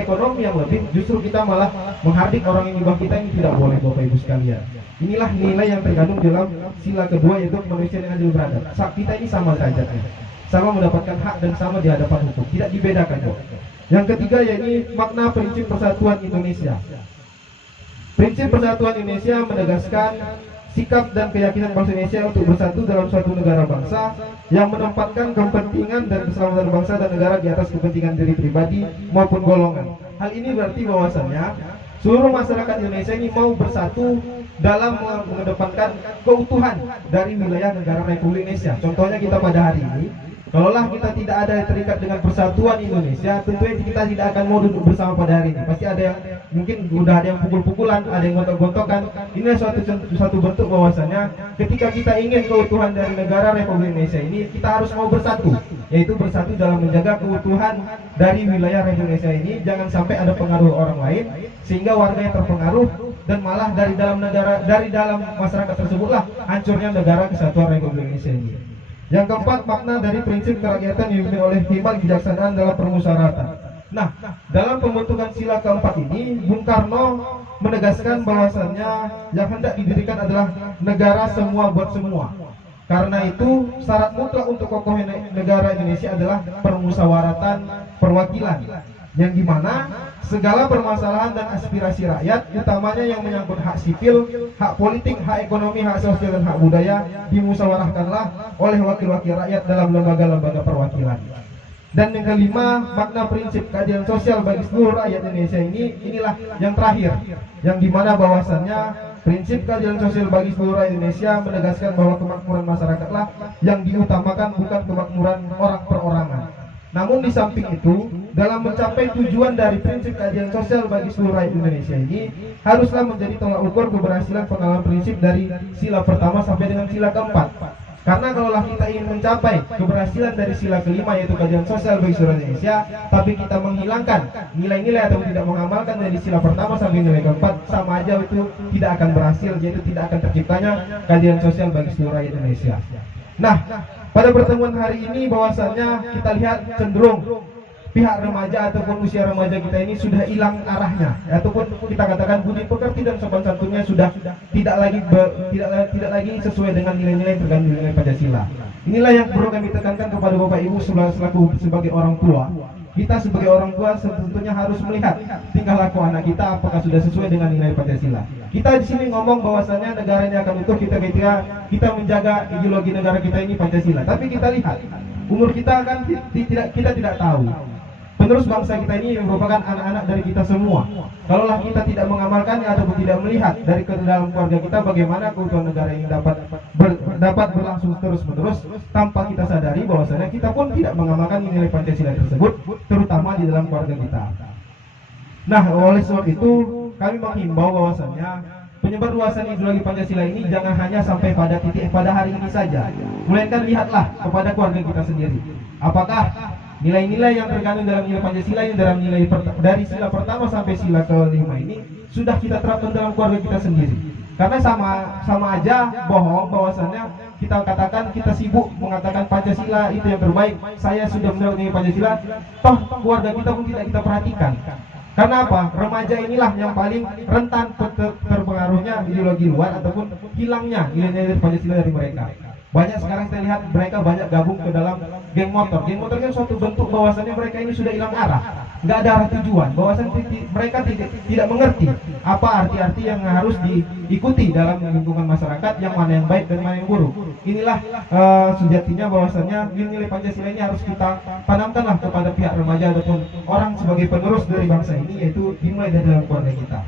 ekonomi yang lebih, justru kita malah menghardik orang yang di bawah kita. Ini tidak boleh, Bapak Ibu sekalian. Inilah nilai yang terkandung dalam sila kedua, yaitu kemanusiaan yang adil beradab. Kita ini sama derajatnya, sama mendapatkan hak dan sama di hadapan hukum, tidak dibedakan, Bapak. Yang ketiga yaitu makna prinsip persatuan Indonesia. Prinsip persatuan Indonesia menegaskan sikap dan keyakinan bangsa Indonesia untuk bersatu dalam suatu negara bangsa yang menempatkan kepentingan dan keselamatan bangsa dan negara di atas kepentingan diri pribadi maupun golongan. Hal ini berarti bahwasannya seluruh masyarakat Indonesia ini mau bersatu dalam mengedepankan keutuhan dari wilayah negara Republik Indonesia. Contohnya kita pada hari ini, kalaulah kita tidak ada terikat dengan persatuan Indonesia, tentunya kita tidak akan mau duduk bersama pada hari ini. Pasti ada yang mungkin udah ada yang pukul-pukulan, ada yang gontok-gontokan. Ini suatu bentuk bahwasannya ketika kita ingin keutuhan dari negara Republik Indonesia ini, kita harus mau bersatu, yaitu bersatu dalam menjaga keutuhan dari wilayah Republik Indonesia ini. Jangan sampai ada pengaruh orang lain sehingga warganya terpengaruh dan malah dari dalam masyarakat tersebutlah hancurnya negara kesatuan Republik Indonesia ini. Yang keempat, makna dari prinsip kerakyatan yang dipimpin oleh hikmat kebijaksanaan dalam permusyawaratan. Nah, dalam pembentukan sila keempat ini, Bung Karno menegaskan bahwasannya yang hendak didirikan adalah negara semua buat semua. Karena itu, syarat mutlak untuk kokohnya negara Indonesia adalah permusyawaratan perwakilan, yang dimana segala permasalahan dan aspirasi rakyat, utamanya yang menyangkut hak sipil, hak politik, hak ekonomi, hak sosial, dan hak budaya, dimusyawarahkanlah oleh wakil-wakil rakyat dalam lembaga-lembaga perwakilan. Dan yang kelima, makna prinsip keadilan sosial bagi seluruh rakyat Indonesia inilah yang terakhir, yang dimana bahwasannya prinsip keadilan sosial bagi seluruh rakyat Indonesia menegaskan bahwa kemakmuran masyarakatlah yang diutamakan, bukan kemakmuran orang perorangan. Namun di samping itu, dalam mencapai tujuan dari prinsip keadilan sosial bagi seluruh rakyat Indonesia ini haruslah menjadi tolak ukur keberhasilan pengalaman prinsip dari sila pertama sampai dengan sila keempat. Karena kalaulah kita ingin mencapai keberhasilan dari sila kelima, yaitu keadilan sosial bagi seluruh Indonesia, tapi kita menghilangkan nilai-nilai atau tidak mengamalkan dari sila pertama sampai nilai keempat, sama aja itu tidak akan berhasil, yaitu tidak akan terciptanya keadilan sosial bagi seluruh rakyat Indonesia. Nah, pada pertemuan hari ini bahwasannya kita lihat cenderung pihak remaja ataupun usia remaja kita ini sudah hilang arahnya, ataupun kita katakan budi pekerti dan sopan santunnya sudah tidak lagi sesuai dengan nilai-nilai yang terkandung nilai Pancasila. Inilah yang perlu kami tekankan kepada Bapak Ibu selaku sebagai orang tua. Kita sebagai orang tua tentunya harus melihat tingkah laku anak kita apakah sudah sesuai dengan nilai Pancasila. Kita di sini ngomong bahwasannya negara ini akan utuh kita menjaga ideologi negara kita ini Pancasila. Tapi kita lihat umur kita kan kita tidak tahu. Penerus bangsa kita ini merupakan anak-anak dari kita semua. Kalaulah kita tidak mengamalkannya ataupun tidak melihat dari ke dalam keluarga kita bagaimana keutuhan negara ini dapat berlangsung terus-menerus tanpa kita sadari bahwasanya kita pun tidak mengamalkan nilai Pancasila tersebut, terutama di dalam keluarga kita. Nah, oleh sebab itu kami menghimbau bahwasanya penyebarluasan ideologi Pancasila ini jangan hanya sampai pada titik pada hari ini saja, melainkan lihatlah kepada keluarga kita sendiri. Apakah nilai-nilai yang terkandung dalam nilai Pancasila yang dalam nilai dari sila pertama sampai sila ke-5 ini sudah kita terapkan dalam keluarga kita sendiri? Karena sama aja bohong bahwasannya kita katakan kita sibuk mengatakan Pancasila itu yang terbaik, saya sudah mendapat nilai Pancasila, toh keluarga kita pun tidak kita perhatikan. Karena apa? Remaja inilah yang paling rentan terpengaruhnya ideologi luar ataupun hilangnya nilai-nilai Pancasila dari mereka. Banyak sekarang kita lihat mereka banyak gabung ke dalam geng motor. Geng motor kan suatu bentuk bahwasannya mereka ini sudah hilang arah, nggak ada arah tujuan. Bahwasannya mereka tidak mengerti apa arti-arti yang harus diikuti dalam lingkungan masyarakat, yang mana yang baik dan mana yang buruk. Inilah sejatinya bahwasannya nilai Pancasila ini harus kita tanamkanlah kepada pihak remaja ataupun orang sebagai penerus dari bangsa ini, yaitu dimulai dari dalam keluarga kita.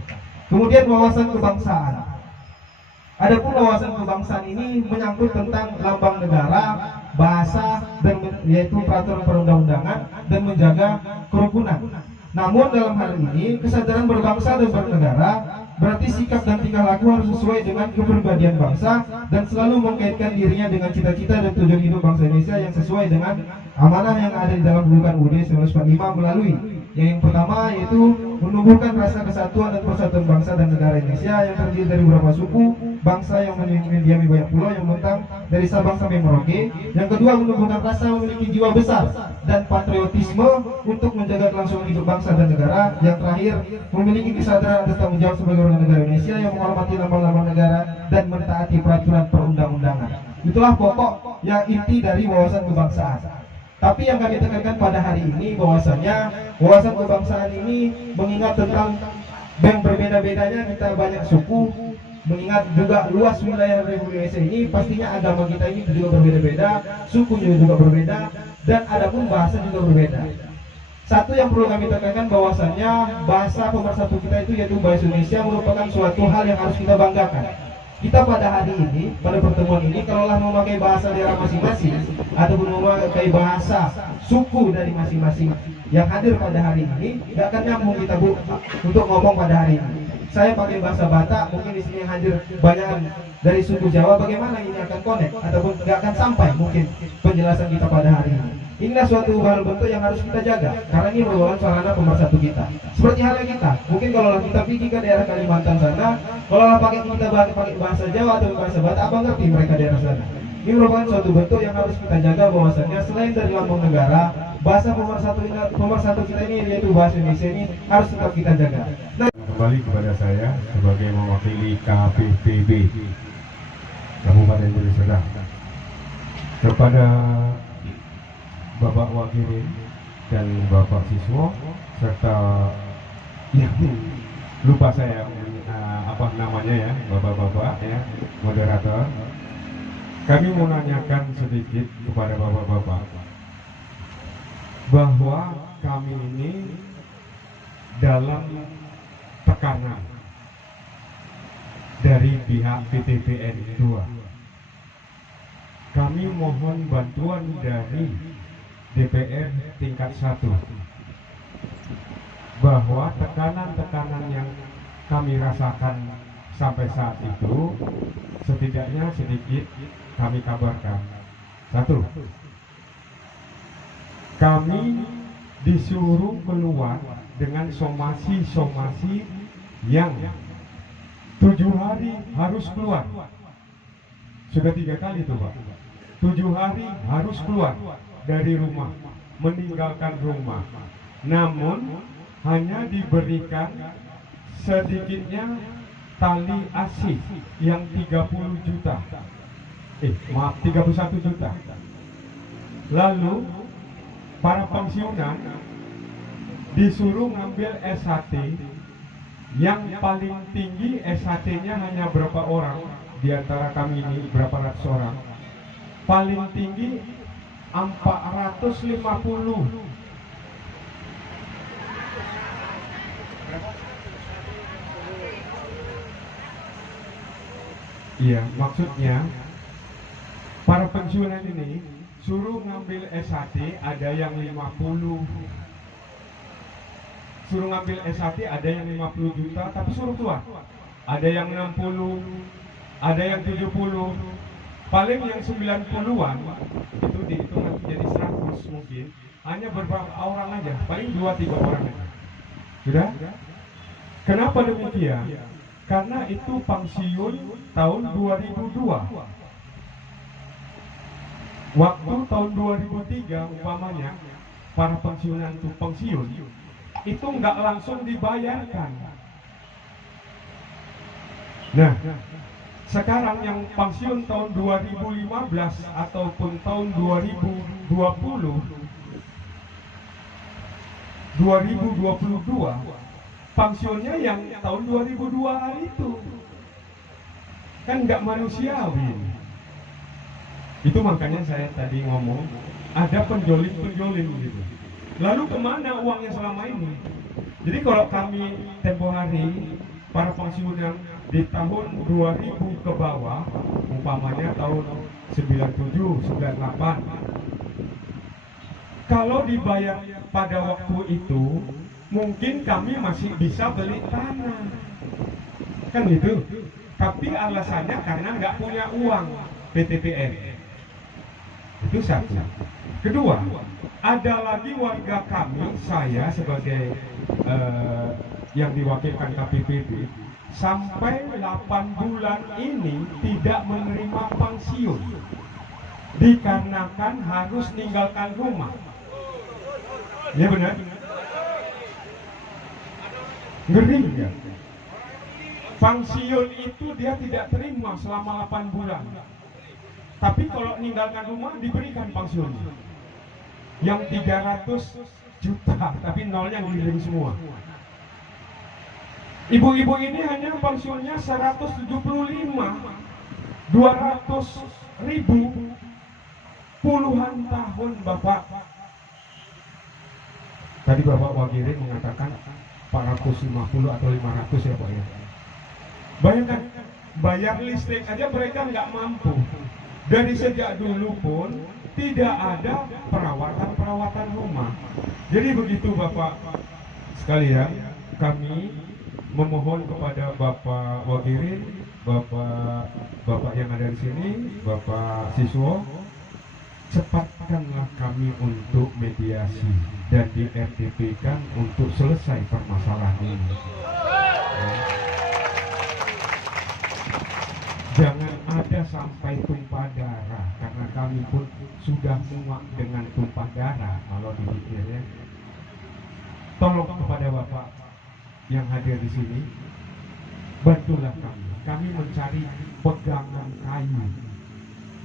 Kemudian wawasan kebangsaan. Adapun wawasan kebangsaan ini menyangkut tentang lambang negara, bahasa, dan yaitu peraturan perundang-undangan dan menjaga kerukunan. Namun dalam hal ini kesadaran berbangsa dan bernegara berarti sikap dan tingkah laku harus sesuai dengan kepribadian bangsa dan selalu mengkaitkan dirinya dengan cita-cita dan tujuan hidup bangsa Indonesia yang sesuai dengan amanah yang ada di dalam rujukan UUD 1945 melalui yang pertama yaitu menumbuhkan rasa kesatuan dan persatuan bangsa dan negara Indonesia yang terdiri dari beberapa suku bangsa yang mendiami banyak pulau yang membentang dari Sabang sampai Merauke. Yang kedua, menumbuhkan rasa memiliki jiwa besar dan patriotisme untuk menjaga kelangsungan hidup bangsa dan negara. Yang terakhir, memiliki kesadaran atas tanggung jawab sebagai warga negara Indonesia yang menghormati lambang-lambang negara dan mentaati peraturan perundang-undangan. Itulah pokok yang inti dari wawasan kebangsaan. Tapi yang kami tekankan pada hari ini bahwasanya wawasan kebangsaan ini mengingat tentang yang berbeda-bedanya kita banyak suku, mengingat juga luas wilayah Republik Indonesia ini, pastinya agama kita ini juga berbeda-beda, sukunya juga berbeda, dan adapun bahasa juga berbeda. Satu yang perlu kami tekankan bahwasanya bahasa pemersatu kita itu yaitu bahasa Indonesia merupakan suatu hal yang harus kita banggakan. Kita pada hari ini, pada pertemuan ini, kalaulah memakai bahasa daerah masing-masing ataupun memakai bahasa suku dari masing-masing yang hadir pada hari ini, nggak akan nyambung kita Bu untuk ngomong pada hari ini. Saya pakai bahasa Batak, mungkin di sini yang hadir banyak dari suku Jawa, bagaimana ini akan connect ataupun nggak akan sampai mungkin penjelasan kita pada hari ini. Inilah suatu hal bentuk yang harus kita jaga, karena ini merupakan sarana pemersatu kita. Seperti halnya kita, mungkin kalau kita pergi ke daerah Kalimantan sana, kalau pakai bahasa Jawa atau bahasa Batak, apa ngerti mereka daerah sana? Ini merupakan suatu bentuk yang harus kita jaga bahwasannya selain dari lambang negara, bahasa pemersatu kita ini yaitu bahasa Indonesia ini harus tetap kita jaga. Kembali kepada saya sebagai mewakili KPPB Kabupaten Deli Serdang, kepada Bapak Wakil dan Bapak Siswo serta yang lupa saya apa namanya ya, bapak-bapak ya, moderator. Kami mau nanyakan sedikit kepada bapak-bapak bahwa kami ini dalam tekanan dari pihak PTPN 2. Kami mohon bantuan dari DPR tingkat 1 bahwa tekanan-tekanan yang kami rasakan sampai saat itu setidaknya sedikit kami kabarkan. 1, kami disuruh keluar dengan somasi-somasi yang 7 hari harus keluar. Sudah 3 kali tuh Pak, 7 hari harus keluar dari rumah, meninggalkan rumah. Namun hanya diberikan sedikitnya tali asih yang 30 juta. 31 juta. Lalu para pensiunan disuruh ngambil SHT yang paling tinggi. SHT-nya hanya berapa orang di antara kami ini, berapa ratus orang. Paling tinggi 450. Iya, maksudnya para pensiunan ini suruh ngambil SHT, ada yang 50. Suruh ngambil SHT ada yang 50 juta, tapi suruh keluar. ada yang 60, ada yang 70, paling yang 90-an itu dihitung nanti jadi 100 mungkin, hanya beberapa orang aja, paling 2-3 orang aja. Sudah? Kenapa demikian? Karena itu pensiun tahun 2002. Waktu tahun 2003 umpamanya para pensiunan itu pensiun itu nggak langsung dibayarkan. Nah, sekarang yang pensiun tahun 2015 ataupun tahun 2022 pensiunnya yang tahun 2002 itu kan nggak manusiawi. Itu makanya saya tadi ngomong ada penjolim gitu. Lalu kemana uangnya selama ini? Jadi kalau kami tempo hari para pensiunan di tahun 2000 ke bawah, umpamanya tahun 97, 98, kalau dibayar pada waktu itu, mungkin kami masih bisa beli tanah, kan gitu. Tapi alasannya karena nggak punya uang PTPN. Itu satu. Kedua, ada lagi warga kami, saya sebagai yang diwakilkan KPPD, sampai 8 bulan ini tidak menerima pensiun dikarenakan harus meninggalkan rumah. Ya benar? Ngeri ya? Pensiun itu dia tidak terima selama 8 bulan. Tapi kalau meninggalkan rumah diberikan pensiun yang 300 juta, tapi nolnya ngiling semua. Ibu-ibu ini hanya pensiunnya 175, 200.000, puluhan tahun Bapak. Tadi Bapak Wagirin mengatakan 450 atau 500 ya Pak ya. Bayangkan, bayar listrik aja mereka nggak mampu. Dari sejak dulu pun tidak ada perawatan rumah. Jadi begitu Bapak sekalian, kami memohon kepada Bapak Wagirin, Bapak yang ada di sini, Bapak Siswo, cepatkanlah kami untuk mediasi dan di RTP-kan untuk selesai permasalahan ini. Jangan ada sampai tumpah darah, karena kami pun sudah muak dengan tumpah darah kalau dipikirnya. Tolong kepada Bapak yang hadir di sini, bantulah kami. Kami mencari pegangan kayu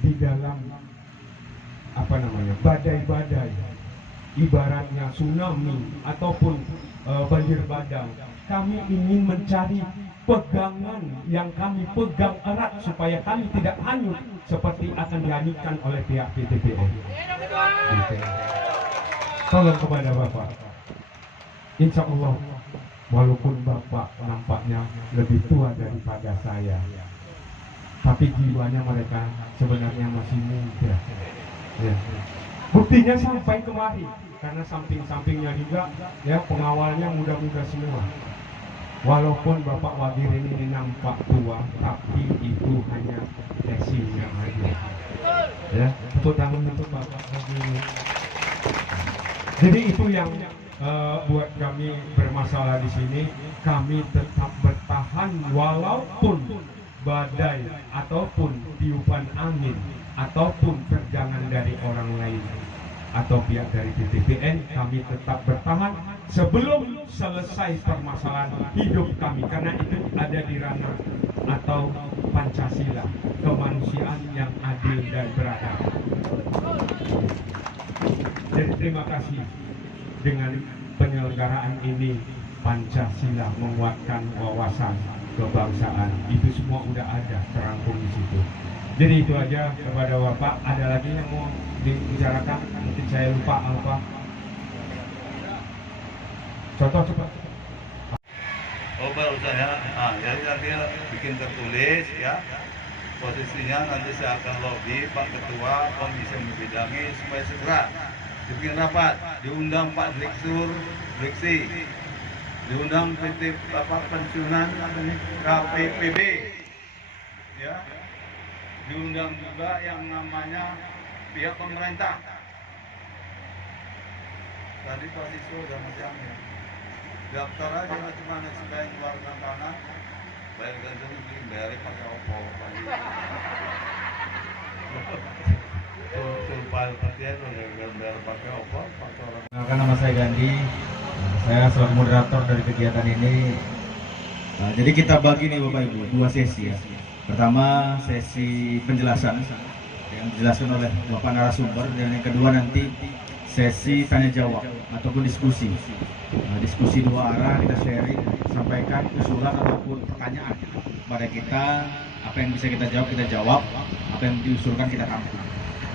di dalam badai-badai, ibaratnya tsunami ataupun banjir bandang. Kami ingin mencari pegangan yang kami pegang erat supaya kami tidak hanyut seperti akan dihanyutkan oleh pihak PTPN. Tolong kepada Bapak. Insya Allah, walaupun Bapak nampaknya lebih tua daripada saya, tapi jiwanya mereka sebenarnya masih muda. Ya. Buktinya sampai kemari, karena samping-sampingnya juga ya pengawalnya muda-muda semua. Walaupun Bapak Wagirin ini nampak tua, tapi itu hanya casingnya aja. Ya, tepuk tangan untuk Bapak Wagirin. Jadi itu yang buat kami bermasalah di sini. Kami tetap bertahan walaupun badai ataupun tiupan angin ataupun terjangan dari orang lain atau pihak dari PTPN, kami tetap bertahan sebelum selesai permasalahan hidup kami, karena itu ada di ranah atau Pancasila, kemanusiaan yang adil dan beradab. Jadi terima kasih dengan penyelenggaraan ini. Pancasila menguatkan wawasan kebangsaan, itu semua udah ada terangkum di situ. Jadi itu aja kepada Bapak. Ada lagi yang mau dibicarakan? Mungkin saya lupa apa. Contoh coba. Oh baru saya, jadi nanti bikin tertulis ya. Posisinya nanti saya akan lobby Pak Ketua Komisi Membidangi supaya segera dibikin rapat, diundang Pak Direktur Direksi diundang PT pensiunan KPPB, ya, diundang juga yang namanya pihak pemerintah. Tadi Pak Siswa udah ngejam ya, daftar aja cuma sekalian keluarkan tanah, bayar gantung bayar pakai opo lagi. Sumpah perhatian udah bayar pakai opo, pakai orang. Perkenalkan, nama saya Gandhi. Saya selaku moderator dari kegiatan ini. Jadi kita bagi nih Bapak Ibu, dua sesi ya. Pertama sesi penjelasan yang dijelaskan oleh Bapak narasumber, dan yang kedua nanti sesi tanya jawab ataupun diskusi. Diskusi dua arah, kita sharing, sampaikan usulan ataupun pertanyaan kepada kita. Apa yang bisa kita jawab, apa yang diusulkan kita tampung.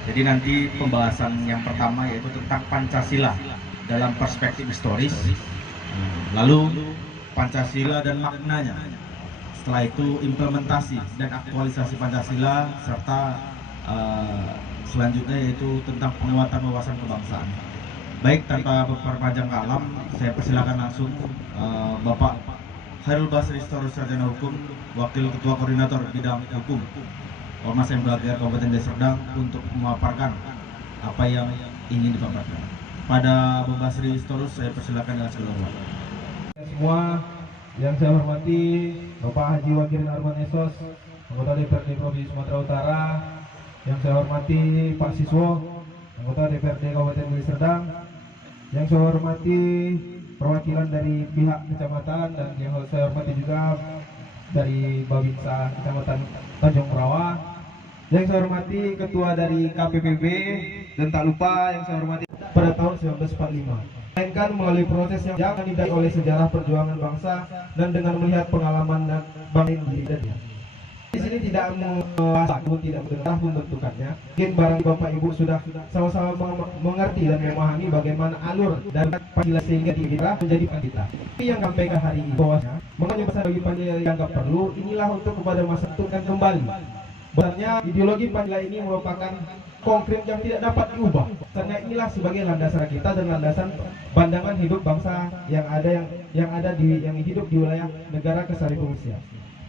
Jadi nanti pembahasan yang pertama yaitu tentang Pancasila dalam perspektif historis, lalu Pancasila dan maknanya. Setelah itu implementasi dan aktualisasi Pancasila, serta selanjutnya yaitu tentang penguatan wawasan kebangsaan. Baik, tanpa memperpanjang kalam, saya persilakan langsung Bapak Khairul Basri Storus Sarjana Hukum, Wakil Ketua Koordinator Bidang Hukum Ormas MBHGR Kabupaten Deli Serdang, untuk memaparkan apa yang ingin dipaparkan. Pada Bapak Basri Storus, saya persilakan dengan segala hormat. Semua yang saya hormati Bapak Haji Wagirin Arman Esos, anggota DPRD Provinsi Sumatera Utara. Yang saya hormati Pak Siswo, anggota DPRD Kabupaten Deli Serdang. Yang saya hormati perwakilan dari pihak kecamatan, dan yang saya hormati juga dari Babinsa Kecamatan Tanjung Merawa. Yang saya hormati ketua dari KPPB, dan tak lupa yang saya hormati pada tahun 1945. Melainkan melalui proses yang jangan didai oleh sejarah perjuangan bangsa dan dengan melihat pengalaman dan bangsa Indonesia. Di sini tidak membahas pun tidak mengenal pembentukannya. Mungkin barang Bapak Ibu sudah sama-sama mengerti dan memahami bagaimana alur dan Pancasila sehingga kita menjadi kita. Tapi yang sampaikan hari ini bahwasanya mengapa besar bagi Pancasila dianggap perlu, inilah untuk kepada masa tentukan kembali. Sebenarnya ideologi Pancasila ini merupakan konkret yang tidak dapat diubah. Karena inilah sebagai landasan kita dan landasan pandangan hidup bangsa yang hidup di wilayah negara Kesatuan Republik Indonesia.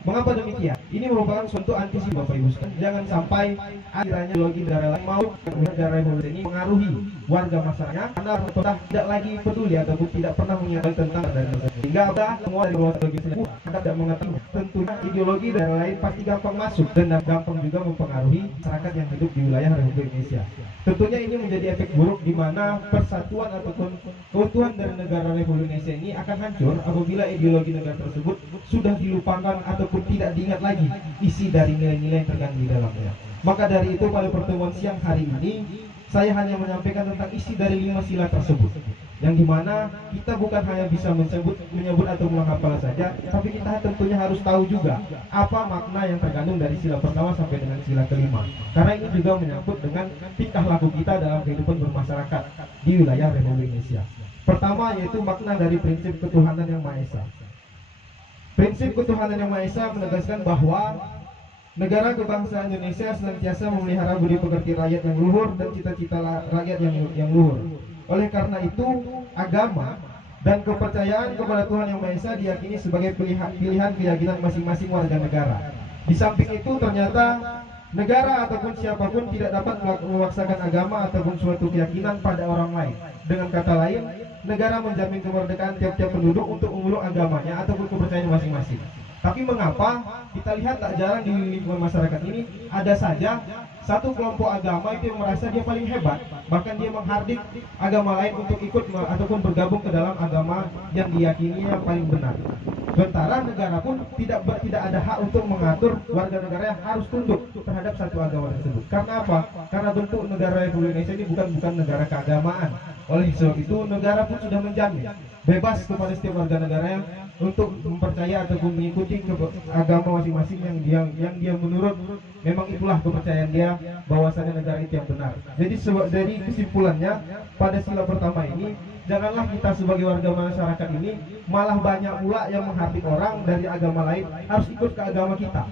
Mengapa demikian? Ini merupakan suatu antisipasi Bapak Ibu sekalian. Jangan sampai akhirnya ideologi negara lain mau negara Republik ini mengaruhi warga masyarakat karena pemerintah tidak lagi peduli ataupun tidak pernah menyadari tentang dan sehingga ada semua dari luar ideologi tersebut anda tidak mengetahui. Tentunya ideologi dari lain pasti gampang masuk dan gampang juga mempengaruhi masyarakat yang hidup di wilayah Republik Indonesia. Tentunya ini menjadi efek buruk di mana persatuan ataupun keutuhan dari negara Republik Indonesia ini akan hancur apabila ideologi negara tersebut sudah dilupakan ataupun tidak diingat lagi isi dari nilai-nilai yang terkandung di dalamnya. Maka dari itu pada pertemuan siang hari ini saya hanya menyampaikan tentang isi dari 5 sila tersebut, yang dimana kita bukan hanya bisa menyebut atau menghafal saja, tapi kita tentunya harus tahu juga apa makna yang terkandung dari sila pertama sampai dengan sila kelima, karena ini juga menyangkut dengan tingkah laku kita dalam kehidupan bermasyarakat di wilayah Republik Indonesia. Pertama yaitu makna dari prinsip ketuhanan yang Maha Esa. Prinsip ketuhanan yang Maha Esa menegaskan bahwa negara kebangsaan Indonesia senantiasa memelihara budi pekerti rakyat yang luhur dan cita-cita rakyat yang luhur. Oleh karena itu, agama dan kepercayaan kepada Tuhan Yang Maha Esa diyakini sebagai pilihan keyakinan masing-masing warga negara. Di samping itu, ternyata negara ataupun siapapun tidak dapat memaksakan agama ataupun suatu keyakinan pada orang lain. Dengan kata lain, negara menjamin kemerdekaan tiap-tiap penduduk untuk memeluk agamanya ataupun kepercayaan masing-masing. Tapi mengapa kita lihat tak jarang di lingkungan masyarakat ini ada saja satu kelompok agama itu yang merasa dia paling hebat, bahkan dia menghardik agama lain untuk ikut ataupun bergabung ke dalam agama yang diyakini yang paling benar. Sementara negara pun tidak ada hak untuk mengatur warga negara yang harus tunduk terhadap satu agama tersebut. Karena apa? Karena bentuk negara Republik Indonesia ini bukan negara keagamaan. Oleh sebab itu negara pun sudah menjamin bebas kepada setiap warga negaranya untuk mempercaya ataupun mengikuti agama masing-masing yang dia menurut memang itulah kepercayaan dia bahwasanya negara itu yang benar. Jadi dari kesimpulannya pada sila pertama ini, janganlah kita sebagai warga masyarakat ini malah banyak pula yang menghardik orang dari agama lain harus ikut ke agama kita.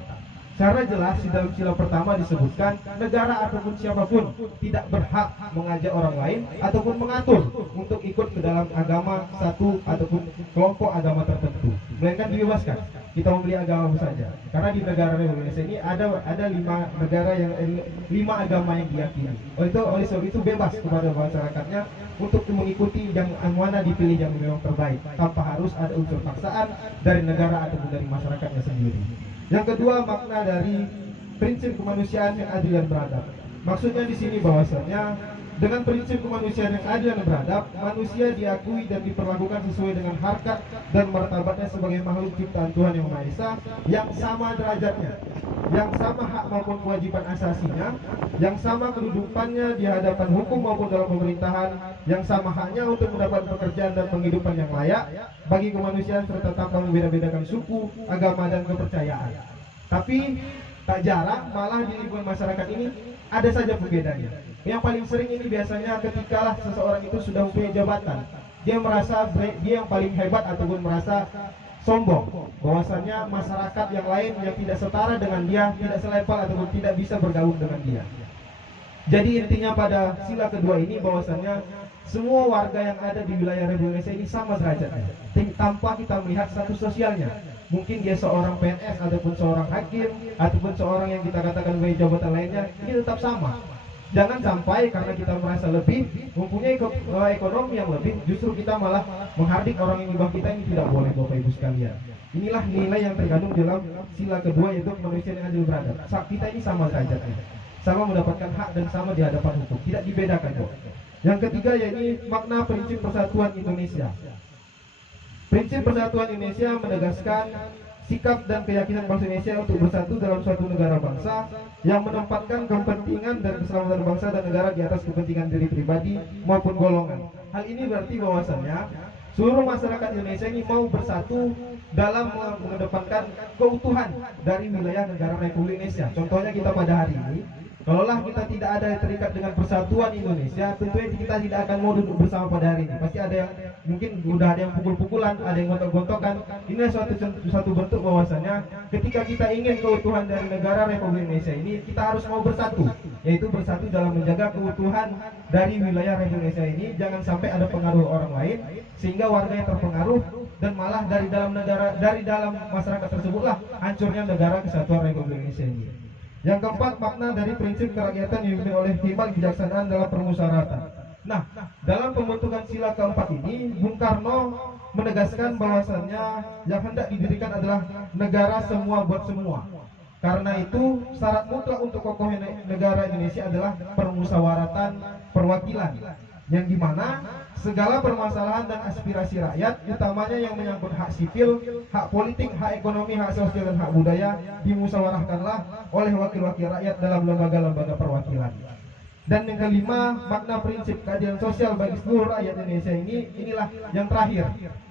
Secara jelas di dalam sila pertama disebutkan negara ataupun siapapun tidak berhak mengajak orang lain ataupun mengatur untuk ikut ke dalam agama satu ataupun kelompok agama tertentu, melainkan dibebaskan kita memilih agama saja. Karena di negara Indonesia ini ada 5 negara yang 5 agama yang diyakini. Oleh sebab itu bebas kepada masyarakatnya untuk mengikuti yang mana dipilih yang memang terbaik tanpa harus ada unsur paksaan dari negara ataupun dari masyarakatnya sendiri. Yang kedua, makna dari prinsip kemanusiaan yang adil dan beradab. Maksudnya di sini bahwasanya dengan prinsip kemanusiaan yang adil dan beradab, manusia diakui dan diperlakukan sesuai dengan harkat dan martabatnya sebagai makhluk ciptaan Tuhan Yang Maha Esa yang sama derajatnya, yang sama hak maupun kewajiban asasinya, yang sama kedudukannya di hadapan hukum maupun dalam pemerintahan, yang sama haknya untuk mendapat pekerjaan dan penghidupan yang layak bagi kemanusiaan serta tanpa membeda-bedakan suku, agama, dan kepercayaan. Tapi tak jarang malah di lingkungan masyarakat ini ada saja pembedanya. Yang paling sering ini biasanya ketikalah seseorang itu sudah mempunyai jabatan, dia merasa dia yang paling hebat ataupun merasa sombong bahwasannya masyarakat yang lain yang tidak setara dengan dia, tidak selevel ataupun tidak bisa bergabung dengan dia. Jadi intinya pada sila kedua ini bahwasannya semua warga yang ada di wilayah Republik Indonesia ini sama derajatnya tanpa kita melihat status sosialnya. Mungkin dia seorang PNS ataupun seorang hakim ataupun seorang yang kita katakan mempunyai jabatan lainnya, ini tetap sama. Jangan sampai karena kita merasa lebih, mempunyai ekonomi yang lebih, justru kita malah menghardik orang yang di bawah kita. Ini tidak boleh, Bapak Ibu sekalian. Inilah nilai yang terkandung dalam sila kedua, yaitu kemanusiaan yang adil beradab. Kita ini sama derajatnya, sama mendapatkan hak dan sama di hadapan hukum, tidak dibedakan, Bapak. Yang ketiga yaitu makna prinsip persatuan Indonesia. Prinsip persatuan Indonesia menegaskan sikap dan keyakinan bangsa Indonesia untuk bersatu dalam suatu negara bangsa yang menempatkan kepentingan dan keselamatan bangsa dan negara di atas kepentingan diri pribadi maupun golongan. Hal ini berarti bahwasannya seluruh masyarakat Indonesia ini mau bersatu dalam mengedepankan keutuhan dari wilayah negara Republik Indonesia. Contohnya kita pada hari ini, kalaulah kita tidak ada terikat dengan persatuan Indonesia, tentunya kita tidak akan mau duduk bersama pada hari ini. Pasti ada yang mungkin udah ada yang pukul-pukulan, ada yang gontok-gontokan. Inilah suatu bentuk bahwasannya ketika kita ingin keutuhan dari negara Republik Indonesia ini, kita harus mau bersatu, yaitu bersatu dalam menjaga keutuhan dari wilayah Republik Indonesia ini. Jangan sampai ada pengaruh orang lain sehingga warga yang terpengaruh dan malah dari dalam masyarakat tersebutlah hancurnya negara kesatuan Republik Indonesia ini. Yang keempat, makna dari prinsip kerakyatan yang dipimpin oleh hikmat kebijaksanaan dalam permusyawaratan. Nah, dalam pembentukan sila keempat ini, Bung Karno menegaskan bahwasannya yang hendak didirikan adalah negara semua buat semua. Karena itu, syarat mutlak untuk kokohnya negara Indonesia adalah permusyawaratan perwakilan, yang dimana segala permasalahan dan aspirasi rakyat, utamanya yang menyangkut hak sipil, hak politik, hak ekonomi, hak sosial, dan hak budaya, dimusyawarahkanlah oleh wakil-wakil rakyat dalam lembaga-lembaga perwakilan. Dan yang kelima, makna prinsip keadilan sosial bagi seluruh rakyat Indonesia inilah yang terakhir,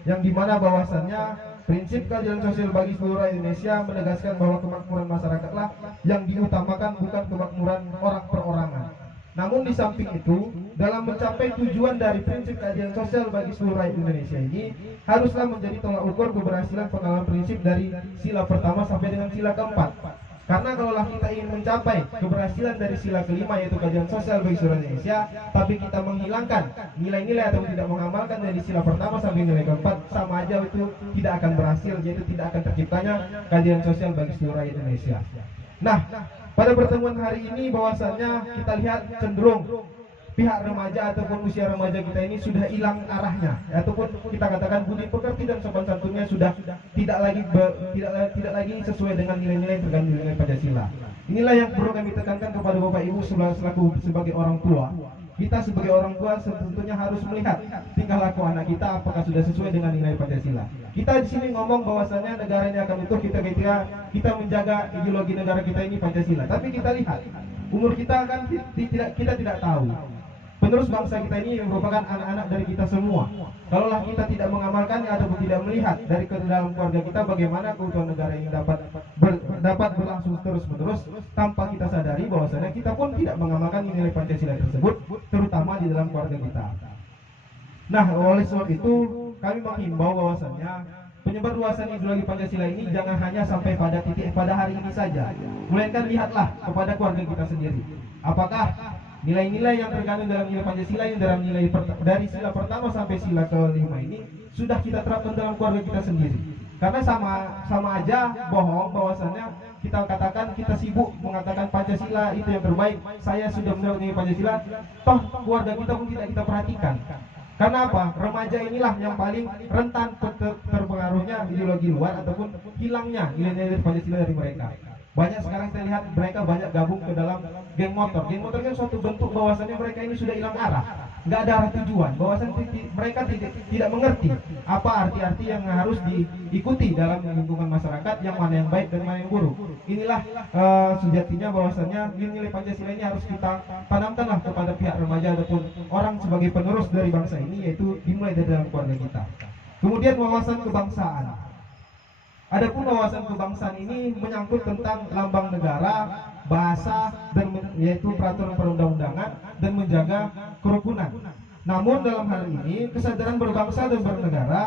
yang dimana bahwasannya prinsip keadilan sosial bagi seluruh rakyat Indonesia menegaskan bahwa kemakmuran masyarakatlah yang diutamakan, bukan kemakmuran orang perorangan. Namun di samping itu, dalam mencapai tujuan dari prinsip keadilan sosial bagi seluruh rakyat Indonesia ini, haruslah menjadi tolak ukur keberhasilan pengenalan prinsip dari sila pertama sampai dengan sila keempat. Karena kalaulah kita ingin mencapai keberhasilan dari sila kelima, yaitu keadilan sosial bagi seluruh Indonesia, tapi kita menghilangkan nilai-nilai atau tidak mengamalkan dari sila pertama sampai nilai keempat, sama aja itu tidak akan berhasil, yaitu tidak akan terciptanya keadilan sosial bagi seluruh rakyat Indonesia. Nah, pada pertemuan hari ini bahwasannya kita lihat cenderung pihak remaja ataupun usia remaja kita ini sudah hilang arahnya, ataupun kita katakan budi pekerti dan sopan santunnya sudah tidak lagi sesuai dengan nilai-nilai yang terkandung nilai Pancasila. Inilah yang perlu kami tekankan kepada Bapak Ibu selaku sebagai orang tua. Kita sebagai orang tua tentunya harus melihat tingkah laku anak kita apakah sudah sesuai dengan nilai Pancasila. Kita di sini ngomong bahwasannya negara ini akan utuh kita menjaga ideologi negara kita ini Pancasila. Tapi kita lihat umur kita kan kita tidak tahu. Penerus bangsa kita ini merupakan anak-anak dari kita semua. Kalaulah kita tidak mengamalkannya ataupun tidak melihat dari ke dalam keluarga kita bagaimana keutuhan negara ini dapat berlangsung terus-menerus tanpa kita sadari bahwasanya kita pun tidak mengamalkan nilai Pancasila tersebut, terutama di dalam keluarga kita. Nah, oleh sebab itu kami menghimbau bahwasanya penyebarluasan ideologi Pancasila ini jangan hanya sampai pada titik pada hari ini saja, melainkan lihatlah kepada keluarga kita sendiri. Apakah nilai-nilai yang terkandung dalam nilai Pancasila yang dalam nilai dari sila pertama sampai sila kelima ini sudah kita terapkan dalam keluarga kita sendiri? Karena sama aja bohong bahwasannya kita katakan kita sibuk mengatakan Pancasila itu yang terbaik, saya sudah menilai Pancasila, toh keluarga kita pun tidak kita perhatikan. Karena apa? Remaja inilah yang paling rentan terpengaruhnya ideologi luar ataupun hilangnya nilai-nilai Pancasila dari mereka. Banyak sekarang kita lihat mereka banyak gabung ke dalam geng motor. Geng motor kan suatu bentuk bahwasannya mereka ini sudah hilang arah, nggak ada arah tujuan. Bahwasannya mereka tidak mengerti apa arti-arti yang harus diikuti dalam lingkungan masyarakat, yang mana yang baik dan mana yang buruk. Inilah sejatinya bahwasannya nilai Pancasila ini harus kita tanamkanlah kepada pihak remaja ataupun orang sebagai penerus dari bangsa ini, yaitu dimulai dari dalam keluarga kita. Kemudian wawasan kebangsaan. Adapun wawasan kebangsaan ini menyangkut tentang lambang negara, bahasa, dan yaitu peraturan perundang-undangan dan menjaga kerukunan. Namun dalam hal ini kesadaran berbangsa dan bernegara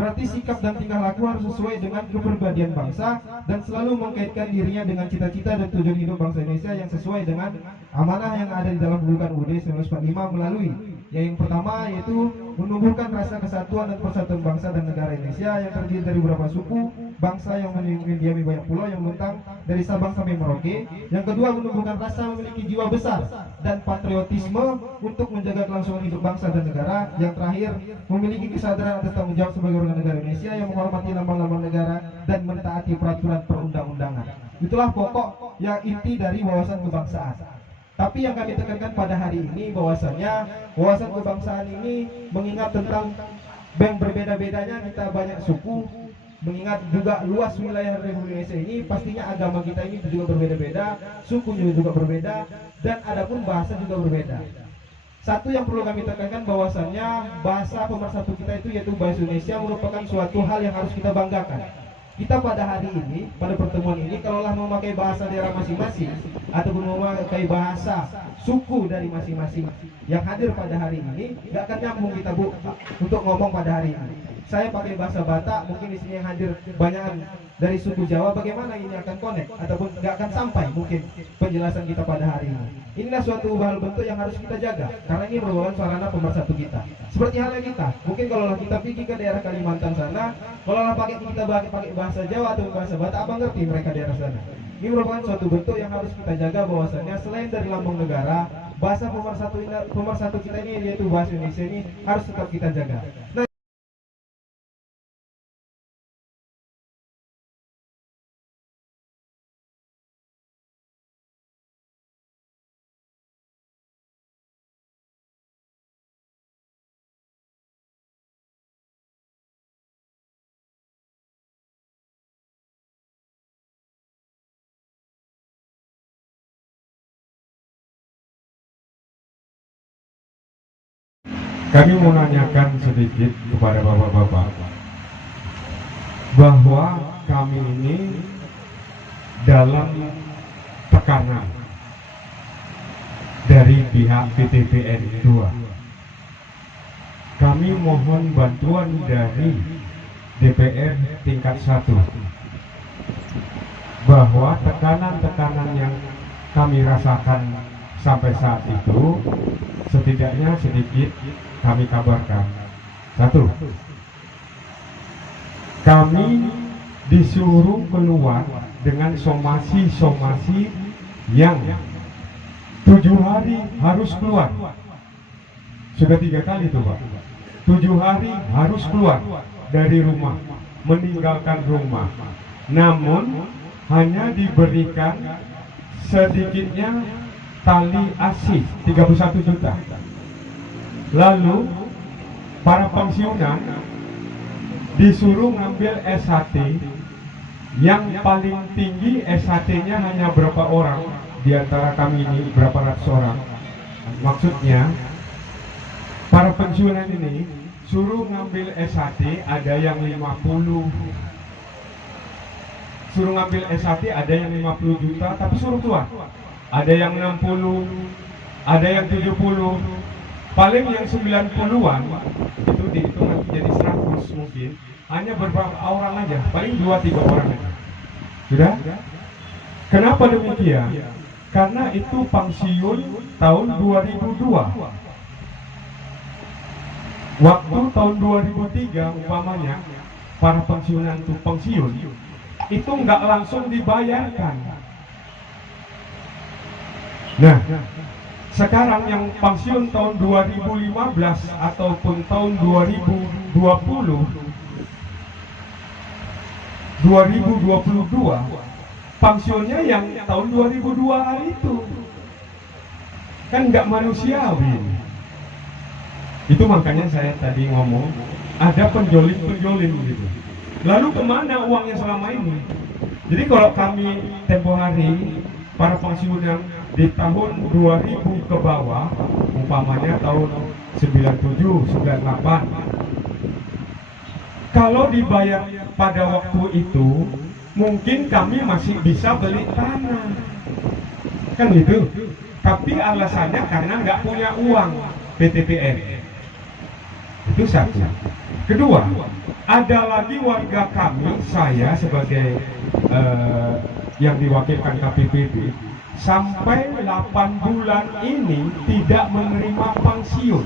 berarti sikap dan tingkah laku harus sesuai dengan kepribadian bangsa dan selalu mengkaitkan dirinya dengan cita-cita dan tujuan hidup bangsa Indonesia yang sesuai dengan amanah yang ada di dalam Undang-Undang UUD 1945 melalui yang pertama yaitu menumbuhkan rasa kesatuan dan persatuan bangsa dan negara Indonesia yang terdiri dari beberapa suku bangsa yang mendiami banyak pulau yang membentang dari Sabang sampai Merauke. Yang kedua, menumbuhkan rasa memiliki jiwa besar dan patriotisme untuk menjaga kelangsungan hidup bangsa dan negara. Yang terakhir, memiliki kesadaran atas tanggung jawab sebagai warga negara Indonesia yang menghormati lambang-lambang negara dan mentaati peraturan perundang-undangan. Itulah pokok yang inti dari wawasan kebangsaan. Tapi yang kami tekankan pada hari ini bahwasannya wawasan kebangsaan ini mengingat tentang berbeda-bedanya kita banyak suku, mengingat juga luas wilayah Republik Indonesia ini, pastinya agama kita ini juga berbeda-beda, suku juga berbeda, dan adapun bahasa juga berbeda. Satu yang perlu kami tekankan bahwasannya bahasa pemersatu kita itu yaitu bahasa Indonesia merupakan suatu hal yang harus kita banggakan. Kita pada hari ini, pada pertemuan ini, kalaulah memakai bahasa daerah masing-masing ataupun memakai bahasa suku dari masing-masing yang hadir pada hari ini, nggak akan nyambung kita Bu untuk ngomong pada hari ini. Saya pakai bahasa Batak, mungkin di sini yang hadir banyak dari suku Jawa, bagaimana ini akan connect ataupun nggak akan sampai mungkin penjelasan kita pada hari ini. Inilah suatu hal bentuk yang harus kita jaga karena ini merupakan sarana pemersatu kita. Seperti halnya kita, mungkin kalau kita pergi ke daerah Kalimantan sana, kalau kita pakai bahasa Jawa atau bahasa Batak, abang ngerti mereka daerah sana. Ini merupakan suatu bentuk yang harus kita jaga bahwasannya selain dari lambang negara, bahasa pemersatu kita ini yaitu bahasa Indonesia ini harus tetap kita jaga. Nah, kami mau nanyakan sedikit kepada bapak-bapak bahwa kami ini dalam tekanan dari pihak PTPN 2. Kami mohon bantuan dari DPR tingkat 1 bahwa tekanan-tekanan yang kami rasakan sampai saat itu setidaknya sedikit kami kabarkan. 1, kami disuruh keluar dengan somasi-somasi yang 7 hari harus keluar. Sudah 3 kali tuh Pak. 7 hari harus keluar dari rumah, meninggalkan rumah. Namun hanya diberikan sedikitnya tali asih 31 juta. Lalu para pensiunan disuruh ngambil SHT yang paling tinggi, SHT-nya hanya berapa orang di antara kami ini, berapa ratus orang. Maksudnya para pensiunan ini suruh ngambil SHT, ada yang 50, suruh ngambil SHT ada yang 50 juta tapi suruh keluar, ada yang 60, ada yang 70, paling yang 90-an itu dihitung nanti jadi 100 mungkin. bikin hanya beberapa orang aja, paling 2-3 orang aja. Sudah? Kenapa demikian? Karena itu pensiun tahun 2002. Waktu tahun 2003 umpamanya para pensiunan itu pensiun itu nggak langsung dibayarkan. Nah, sekarang yang pensiun tahun 2015 ataupun tahun 2022 pensiunnya yang tahun 2002 itu kan nggak manusiawi. Itu makanya saya tadi ngomong ada penjolim gitu. Lalu kemana uangnya selama ini? Jadi kalau kami tempo hari para pensiunan di tahun 2000 ke bawah, umpamanya tahun 97, 98, kalau dibayar pada waktu itu, mungkin kami masih bisa beli tanah, kan gitu. Tapi alasannya karena nggak punya uang PTPN. Itu satu. Kedua, ada lagi warga kami, saya sebagai yang diwakilkan KPPD, sampai 8 bulan ini tidak menerima pensiun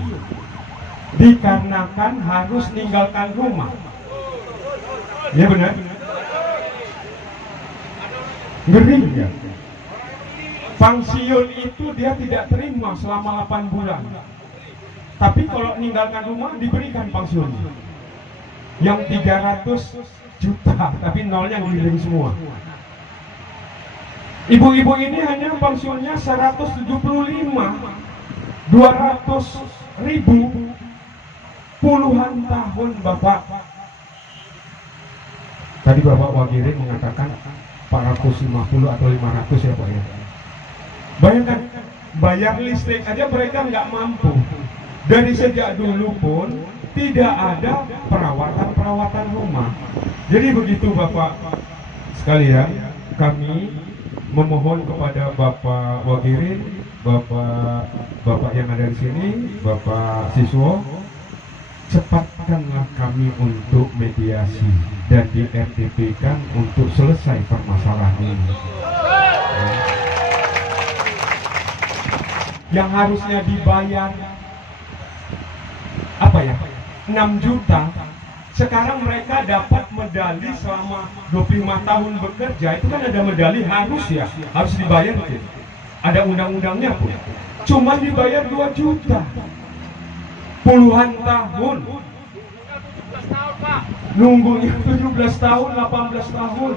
dikarenakan harus meninggalkan rumah. Ya benar? Ngeri ya? Pensiun itu dia tidak terima selama 8 bulan. Tapi kalau meninggalkan rumah diberikan pensiun yang 300 juta, tapi nolnya ngeliling semua. Ibu-ibu ini hanya pensiunnya 175, 200.000, puluhan tahun Bapak. Tadi Bapak Wagirin mengatakan 450 atau 500 ya Pak ya. Bayangkan, bayar listrik aja mereka nggak mampu. Dari sejak dulu pun tidak ada perawatan rumah. Jadi begitu Bapak sekalian, kami memohon kepada Bapak Wagirin, Bapak yang ada di sini, Bapak Siswo, cepatkanlah kami untuk mediasi dan di RTP-kan untuk selesai permasalahan ini. Yang harusnya dibayar apa ya, 6 juta, sekarang mereka dapat medali selama 25 tahun bekerja. Itu kan ada medali, harus dibayar gitu. Ada undang-undangnya pun. Cuma dibayar 2 juta, puluhan tahun, nunggunya 17 tahun, 18 tahun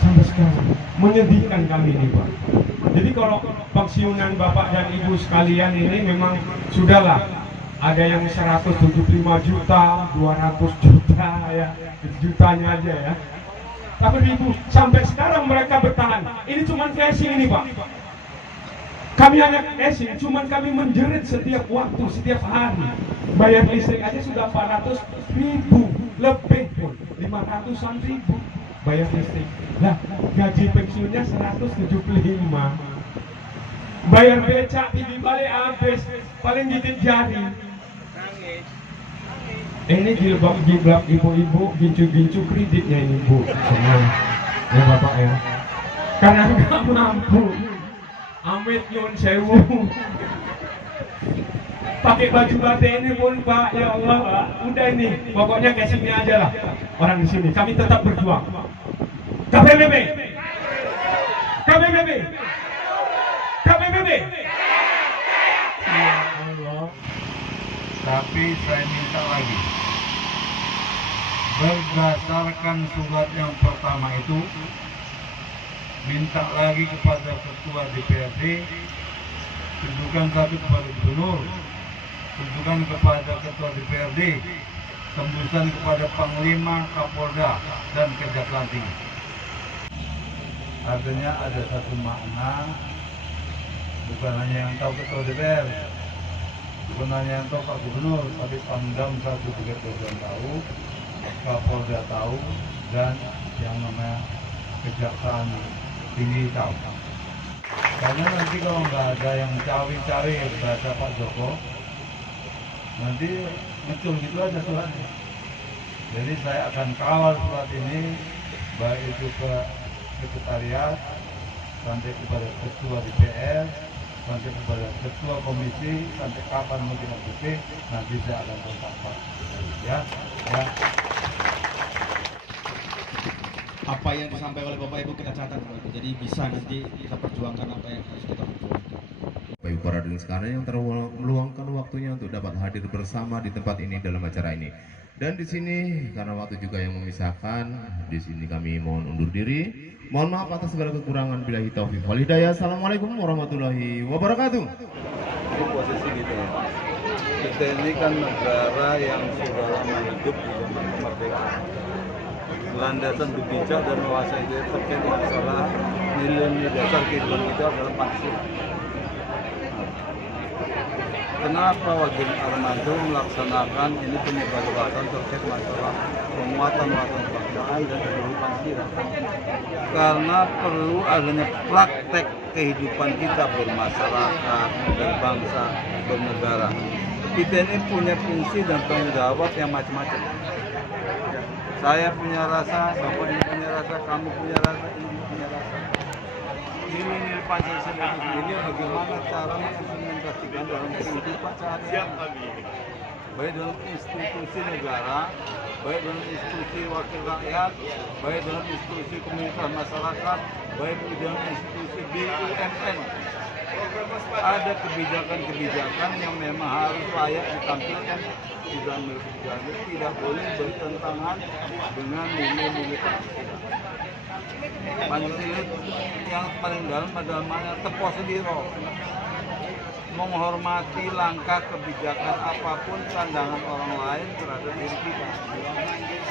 sampai sekarang. Menyedihkan kami ini Pak. Jadi kalau pensiunan Bapak dan Ibu sekalian ini memang sudahlah, ada yang 175 juta, 200 juta ya, jutanya aja ya. Tapi Ibu, sampai sekarang mereka bertahan. Ini cuma casing ini Pak. Kami hanya casing, cuma kami menjerit setiap waktu, setiap hari. Bayar listrik aja sudah 400.000 lebih pun, 500-an ribu bayar listrik. Nah, gaji pensiunnya 175. Bayar becak TV balik habis, paling gigit jari. Ini jilbab ibu-ibu, gincu-gincu kreditnya ini Bu semua. Ya Bapak ya. Karena nggak mampu. Amit nyun sewu. Pakai baju batik ini pun Pak, ya Allah Pak. Udah ini, pokoknya casingnya aja lah. Orang di sini, kami tetap berjuang. KPPB, KPPB, KPPB. Ya Allah. Tapi saya minta lagi, berdasarkan surat yang pertama itu, minta lagi kepada Ketua DPRD, tunjukkan satu kepada Gubernur, tunjukkan kepada Ketua DPRD, tembusan kepada Panglima, Kapolda, dan Kejaksaan Tinggi. Artinya ada satu makna, bukan hanya yang tahu Ketua DPR, bukan hanya yang tahu Pak Gubernur, tapi Pangdam 132 tahu, Kapolda tahu, dan yang namanya Kejaksaan Tinggi tahu. Karena nanti kalau nggak ada yang cawi-cawi bahasa Pak Joko, nanti muncul gitu aja suratnya. Jadi saya akan kawal surat ini, baik itu ke sekretariat, sampai kepada ketua DPR, sampai kepada ketua komisi, sampai kapan mau kita putih, nanti saya akan kontak Pak. Ya. Apa yang disampaikan oleh Bapak Ibu kita catat, Bapak Ibu. Jadi bisa nanti kita perjuangkan apa yang harus kita perjuangkan. Bapak Ibu para hadirin sekalian yang telah meluangkan waktunya untuk dapat hadir bersama di tempat ini dalam acara ini. Dan di sini karena waktu juga yang memisahkan, di sini kami mohon undur diri. Mohon maaf atas segala kekurangan. Billahi taufiq wal hidayah. Assalamualaikum warahmatullahi wabarakatuh. Ini posisi gitu ya. Kita ini kan negara yang sudah lama hidup di zaman kemerdekaan. Landasan berbicara dan menguasai itu terkait masalah nilai-nilai dasar kehidupan kita adalah Pancasila. Kenapa Wajib Armando melaksanakan ini penyebaran terkait masalah penguatan kebangsaan dan ideologi Pancasila? Karena perlu adanya praktek kehidupan kita bermasyarakat, berbangsa, bernegara. Kita ini punya fungsi dan tanggung jawab yang macam-macam. Saya punya rasa, Bapak ini punya rasa, kamu punya rasa, ini punya rasa. Nilai-nilai Pancasila itu sendiri bagaimana cara mengimplementasikan dalam kehidupan sehari-hari. Baik dalam institusi negara, baik dalam institusi wakil rakyat, baik dalam institusi komunitas masyarakat, baik dalam institusi BUMN. Ada kebijakan-kebijakan yang memang harus layak ditampilkan di dalam kebijakan, tidak boleh bertentangan dengan nilai-nilai Pancasila. Pancasila yang paling dalam adalah mana teposudiro, menghormati langkah kebijakan apapun pandangan orang lain terhadap diri kita.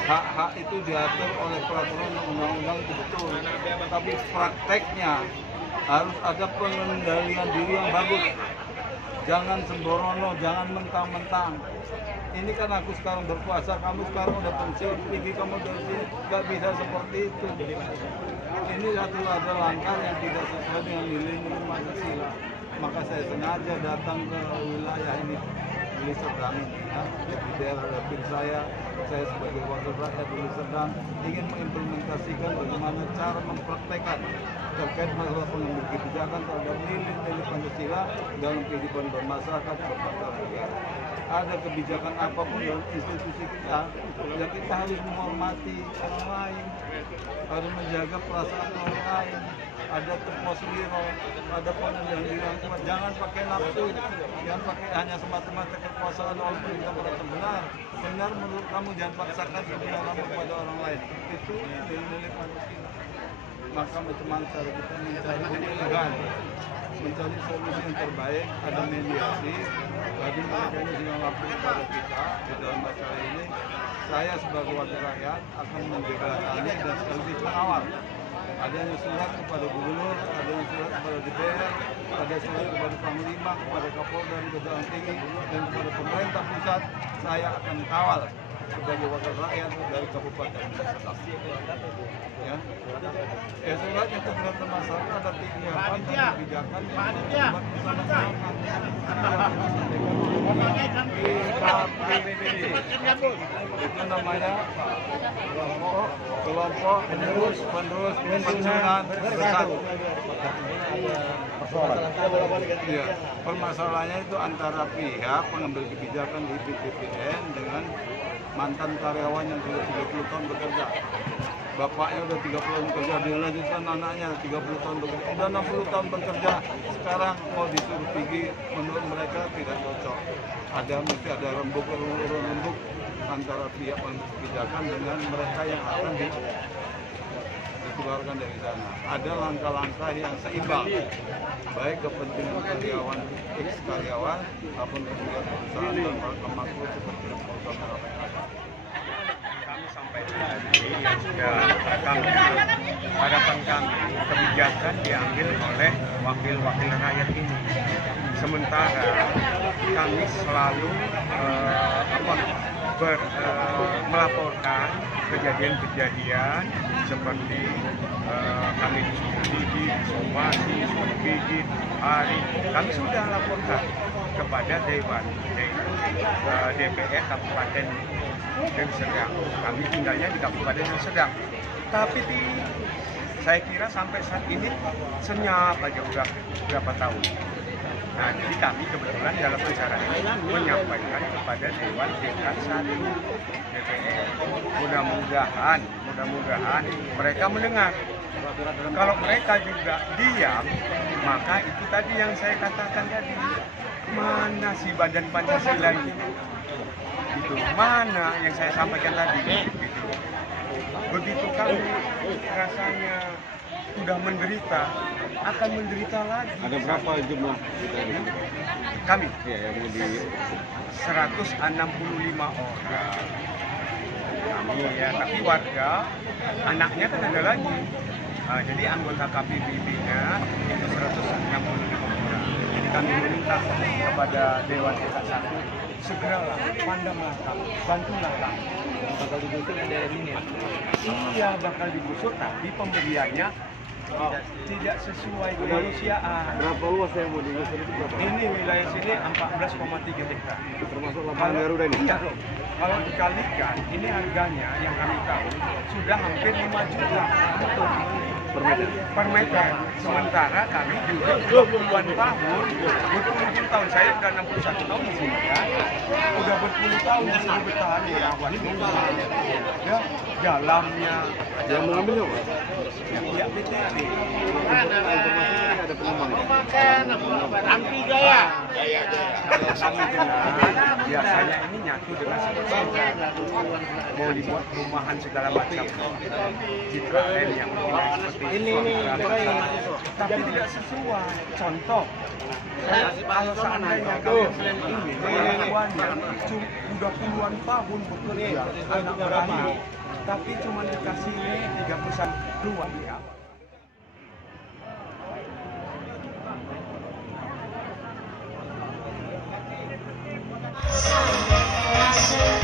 Hak-hak itu diatur oleh peraturan undang-undang itu betul, tapi prakteknya harus ada pengendalian diri yang bagus. Jangan sembrono, jangan mentang-mentang. Ini kan aku sekarang berpuasa, kamu sekarang udah pensiun, tinggi kamu dari sini, nggak bisa seperti itu. Ini ada langkah yang tidak sesuai dengan nilai-nilai Pancasila. Maka saya sengaja datang ke wilayah ini, Deli Serdang ini, ya, di daerah dapil saya sebagai wakil rakyat Deli Serdang ingin mengimplementasikan bagaimana cara mempraktekkan terkait masalah pengambil kebijakan terhadap nilai-nilai Pancasila dalam kehidupan bermasyarakat berbangsa negara. Ada kebijakan apapun dalam institusi kita, ya kita harus menghormati orang lain, harus menjaga perasaan orang lain. Ada terposudiro, ada pengendalian diri yang kuat. Jangan pakai nafsu, jangan pakai hanya semata-mata kekuasaan walaupun kita merasa benar. Benar menurut kamu, jangan paksakan kebenaran kepada orang lain. Itu nilai-nilai Pancasila. Maka bagaimana cara kita mencari pencegahan, mencari solusi yang terbaik, ada mediasi. Bagi mereka ini sudah lapor kepada kita di dalam masalah ini. Saya sebagai wakil rakyat akan menjembatani dan sekaligus mengawal. Ada yang surat kepada gubernur, ada yang surat kepada DPR, ada surat kepada Panglima, kepada Kapolda, Kejaksaan Tinggi, dan kepada pemerintah pusat. Saya akan kawal sebagai wakil rakyat dari Kabupaten Serdang. Ya, surat yang terkait masyarakat ada kegiatan dan kebijakan yang bersama-sama. Itu namanya kelompok penerus pensiunan bersatu. Ya, permasalahannya itu antara pihak pengambil kebijakan di BPN dengan mantan karyawan yang sudah 30 tahun bekerja. Bapaknya udah 30 tahun bekerja, dilanjutkan anaknya 30 tahun bekerja, udah 60 tahun bekerja. Sekarang mau disuruh pergi, menurut mereka tidak cocok. Mesti ada rembuk antara pihak pengambil kebijakan dengan mereka yang akan dikeluarkan dari sana. Ada langkah-langkah yang seimbang, baik kepentingan karyawan, ex-karyawan, maupun kepentingan perusahaan dan para makro seperti perusahaan. Kami sampaikan tadi yang sudah harapan kami kebijakan diambil oleh wakil-wakil rakyat ini. Sementara kami selalu melaporkan kejadian-kejadian seperti kami diskusi, somasi, gigit, hari. Kami sudah laporkan kepada Dewan DPR Kabupaten Deli Serdang. Kami tinggalnya di Kabupaten Deli Serdang. Tapi saya kira sampai saat ini senyap aja udah berapa tahun. Nah, jadi kami kebetulan dalam acara ini menyampaikan kepada Dewan tingkat 1 DPR. Mudah-mudahan mereka mendengar. Kalau mereka juga diam, maka itu tadi yang saya katakan tadi, mana si badan Pancasila itu? Gitu. Mana yang saya sampaikan tadi? Gitu. Begitu kami rasanya sudah menderita, akan menderita lagi. Ada berapa jumlah kita ini? Kami? Ya, yang mau di 165 orang. Kami ya, tapi warga, anaknya kan ada lagi. Jadi anggota KPBB-nya itu 165 orang. Jadi kami meminta kepada Dewan Tingkat 1, segeralah pandang mata, bantulah kami. Bakal digusur ada ini ya? Iya, bakal digusur, tapi pemberiannya tidak sesuai kemanusiaan. Berapa luas yang mau digusur itu berapa? Ini wilayah sini 14,3 hektar. Termasuk lapangan Garuda ini? Iya, kalau dikalikan, ini harganya yang kami tahu sudah hampir 5 juta Per meter? Per meter. Sementara kami juga 20-an tahun, berpuluh-puluh tahun, saya udah 61 tahun di sini kan, udah berpuluh tahun di sini bertahan di rawan ini, ya dalamnya. Yang mengambilnya apa? Ya PTB. Ada pengembang. Anti gaya. Kalau kami dengar, biasanya ini nyatu dengan seperti mau dibuat perumahan segala macam, citra lain yang seperti ini, tapi tidak sesuai. Contoh, kalau seandainya kalian ini pengakuannya sudah puluhan tahun bekerja, anak beranak, tapi cuma dikasih 3% luar ya. Sampai